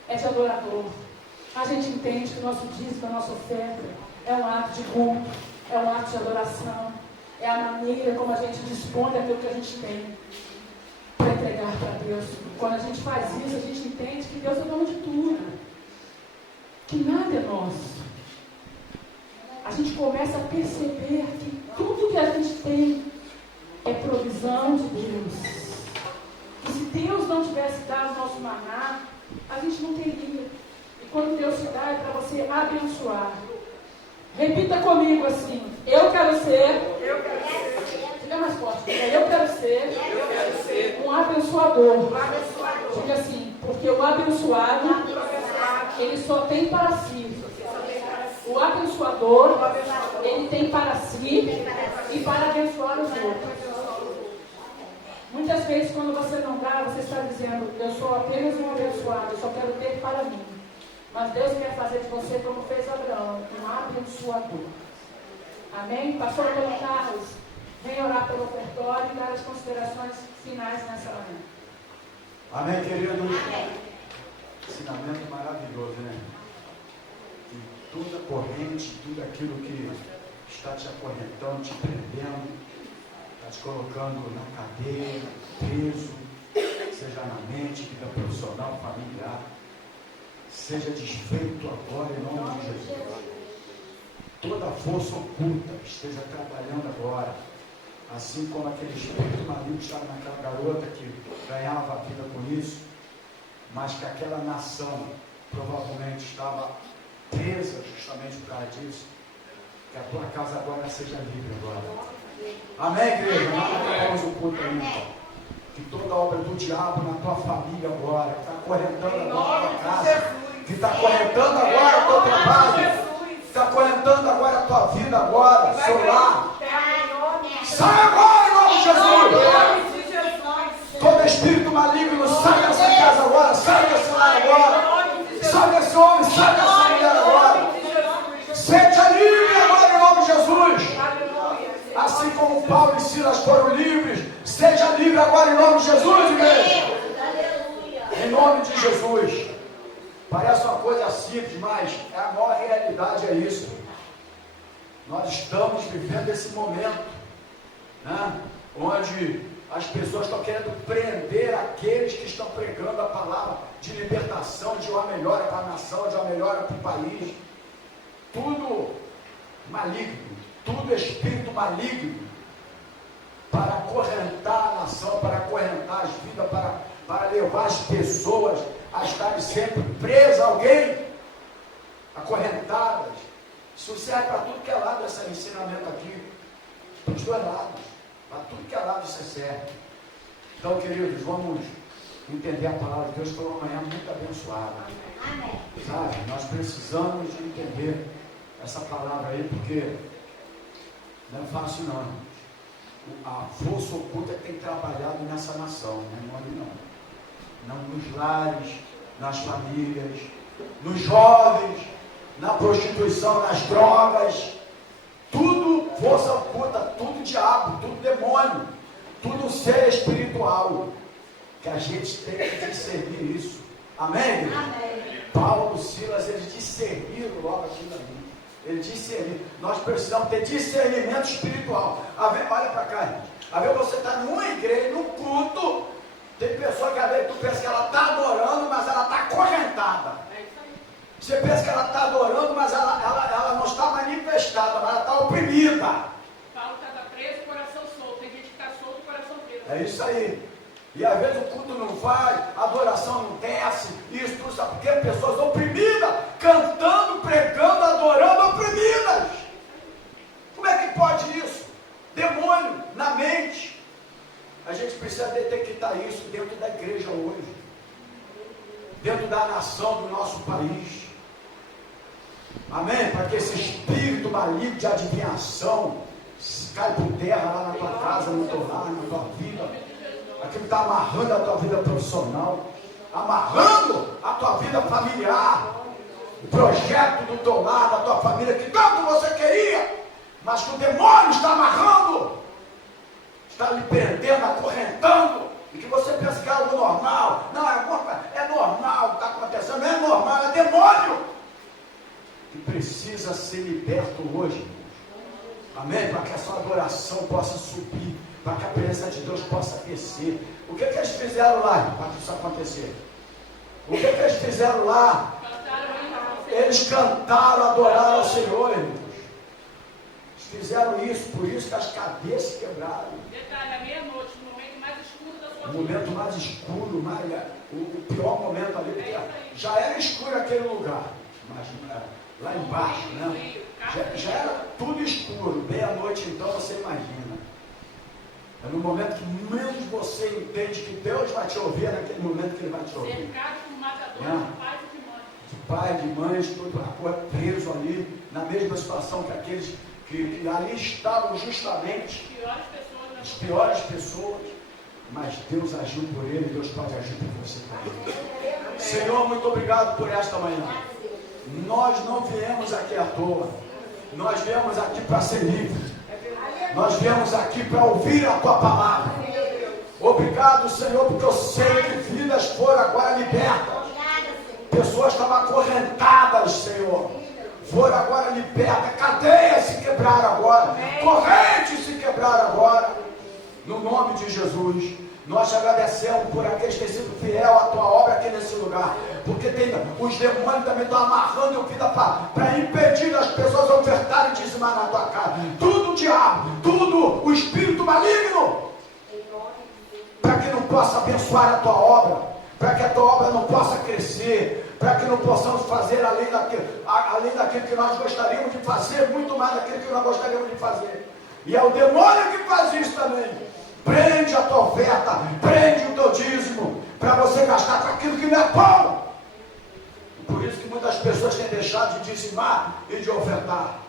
é de adorador. A gente entende que o nosso dízimo, a nossa oferta, é um ato de culto, é um ato de adoração. É a maneira como a gente dispõe daquilo que a gente tem para entregar para Deus. Quando a gente faz isso, a gente entende que Deus é dono de tudo. Que nada é nosso. A gente começa a perceber que tudo que a gente tem é provisão de Deus. E se Deus não tivesse dado o nosso maná, a gente não teria. E quando Deus te dá, é para você abençoar. Repita comigo assim: eu quero ser. Diga mais forte. Eu quero ser um abençoador. Diga assim: porque o abençoado, ele só tem para si. O abençoador, ele tem para si e para abençoar os outros. Muitas vezes, quando você não dá, você está dizendo: eu sou apenas um abençoado, eu só quero ter para mim. Mas Deus quer fazer de você como fez Abraão, um abençoador. Amém? Pastor Antônio Carlos, vem orar pelo ofertório e dar as considerações finais nessa manhã. Amém, querido? Amém. Ensinamento maravilhoso, né? E toda corrente, tudo aquilo que está te acorrentando, te prendendo, está te colocando na cadeia, preso, seja na mente, vida profissional, familiar, seja desfeito agora em nome de Jesus. Toda força oculta esteja trabalhando agora, assim como aquele espírito maligno que estava naquela garota que ganhava a vida com isso, mas que aquela nação provavelmente estava presa justamente por causa disso. Que a tua casa agora seja livre agora. Amém, igreja? Nós acabamos o culto aí. Que toda obra do diabo na tua família agora, que está acorrentando agora a tua casa, que está acorrentando agora o teu trabalho, que está acorrentando agora a tua vida agora, seu lar. Sai agora em nome de Jesus! Todo espírito maligno, sai dessa casa agora, sai desse lar agora, sai desse homem, sai dessa mulher agora. Seja livre agora em nome de Jesus. Assim como Paulo e Silas foram livres, seja livre agora em nome de Jesus, igreja. Em nome de Jesus. Parece uma coisa simples, mas a maior realidade é isso. Nós estamos vivendo esse momento, né, onde as pessoas estão querendo prender aqueles que estão pregando a palavra de libertação, de uma melhora para a nação, de uma melhora para o país. Tudo maligno, tudo espírito maligno, para acorrentar a nação, para acorrentar as vidas, para levar as pessoas a estarem sempre presas a alguém, acorrentadas. Isso serve para tudo que é lado, esse ensinamento aqui, para os dois lados, para tudo que é lado isso serve. Então, queridos, vamos entender a palavra de Deus. Foi uma manhã muito abençoada. Amém. Sabe, nós precisamos de entender essa palavra aí, porque não é fácil não. A força oculta tem trabalhado nessa nação, não é ali não. Não nos lares, nas famílias, nos jovens, na prostituição, nas drogas, tudo força oculta, tudo diabo, tudo demônio, tudo ser espiritual, que a gente tem que discernir isso. Amém? Amém. Paulo, Silas, eles discerniram logo aquilo ali. Ele discernir. Nós precisamos ter discernimento espiritual. Olha para cá, gente. Às vezes você está numa igreja, num culto, tem pessoa que às vezes tu pensa que ela está adorando, mas ela está acorrentada. Você pensa que ela está adorando, mas ela não está manifestada, mas ela está oprimida. Paulo estava preso, coração solto. Tem gente que está solto, coração preso. É isso aí. E às vezes o culto não vai, a adoração não desce, isso tudo, sabe por quê? Pessoas oprimidas, cantando, pregando, adorando, oprimidas. Como é que pode isso? Demônio na mente. A gente precisa detectar isso dentro da igreja hoje, dentro da nação do nosso país. Amém? Para que esse espírito maligno de adivinhação cai por terra lá na tua casa, no teu lar, na tua vida. Aquilo está amarrando a tua vida profissional, amarrando a tua vida familiar, o projeto do teu lar, da tua família, que tanto você queria, mas que o demônio está amarrando. está lhe prendendo, acorrentando, e que você pensa que é algo normal. Não, é normal o que está acontecendo, não é normal, é demônio. Que precisa ser liberto hoje, irmãos. Amém? Para que a sua adoração possa subir, para que a presença de Deus possa descer. O que eles fizeram lá para que isso acontecer? O que eles fizeram lá? Eles cantaram, adoraram ao Senhor, irmãos. Eles fizeram isso, por isso que as cabeças quebraram. Detalhe, à meia-noite, no momento mais escuro da sua vida. O momento mais escuro, o pior momento ali, porque já era escuro aquele lugar, mas lá embaixo, né? Já era tudo escuro, meia-noite, então você imagina. É no momento que menos você entende que Deus vai te ouvir, é naquele momento que Ele vai te ouvir. Cercado por matadores de pais e de mães. De pai, de mães, tudo preso ali, na mesma situação que aqueles que ali estavam justamente as piores pessoas, mas Deus agiu por ele, Deus pode agir por você também. Senhor, muito obrigado por esta manhã. Nós não viemos aqui à toa, nós viemos aqui para ser livres, nós viemos aqui para ouvir a tua palavra. Obrigado, Senhor, porque eu sei que vidas foram agora libertas, pessoas estavam acorrentadas, Senhor, foram agora libertas, cadeias se quebraram agora, correntes se quebraram agora, no nome de Jesus. Nós te agradecemos por aqueles que têm sido fiel à tua obra aqui nesse lugar, porque os demônios também estão amarrando a vida para impedir as pessoas ofertarem e dizimar na tua casa. Tudo o diabo, tudo o espírito maligno, para que não possa abençoar a tua obra, para que a tua obra não possa crescer, para que não possamos fazer além daquilo que nós gostaríamos de fazer, muito mais daquilo que nós gostaríamos de fazer. E é o demônio que faz isso também. Prende a tua oferta, prende o teu dízimo, para você gastar com aquilo que não é bom. Por isso que muitas pessoas têm deixado de dizimar e de ofertar.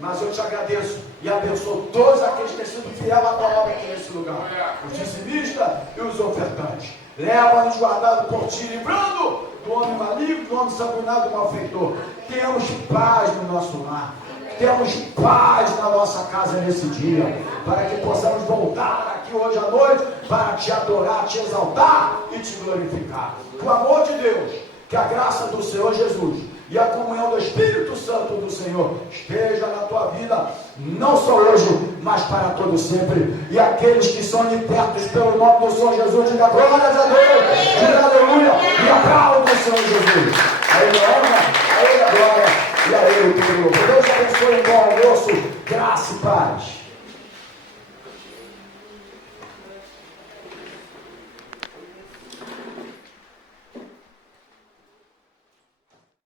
Mas eu te agradeço e abençoo todos aqueles que têm sido fiel à tua obra aqui nesse lugar, os dizimistas e os ofertantes. Leva-nos guardado por ti, livrando do homem maligno, do homem sanguinário, do malfeitor. Temos paz no nosso lar, temos paz na nossa casa nesse dia, para que possamos voltar aqui hoje à noite para te adorar, te exaltar e te glorificar. Por amor de Deus, que a graça do Senhor Jesus e a comunhão do Espírito Santo do Senhor esteja na tua vida, não só hoje, mas para todo sempre. E aqueles que são libertos pelo nome do Senhor Jesus, diga glórias a Deus, diga aleluia, e aplauda o Senhor Jesus. A Ele a honra, a Ele a glória e a Ele o louvor. Deus abençoe, bom almoço.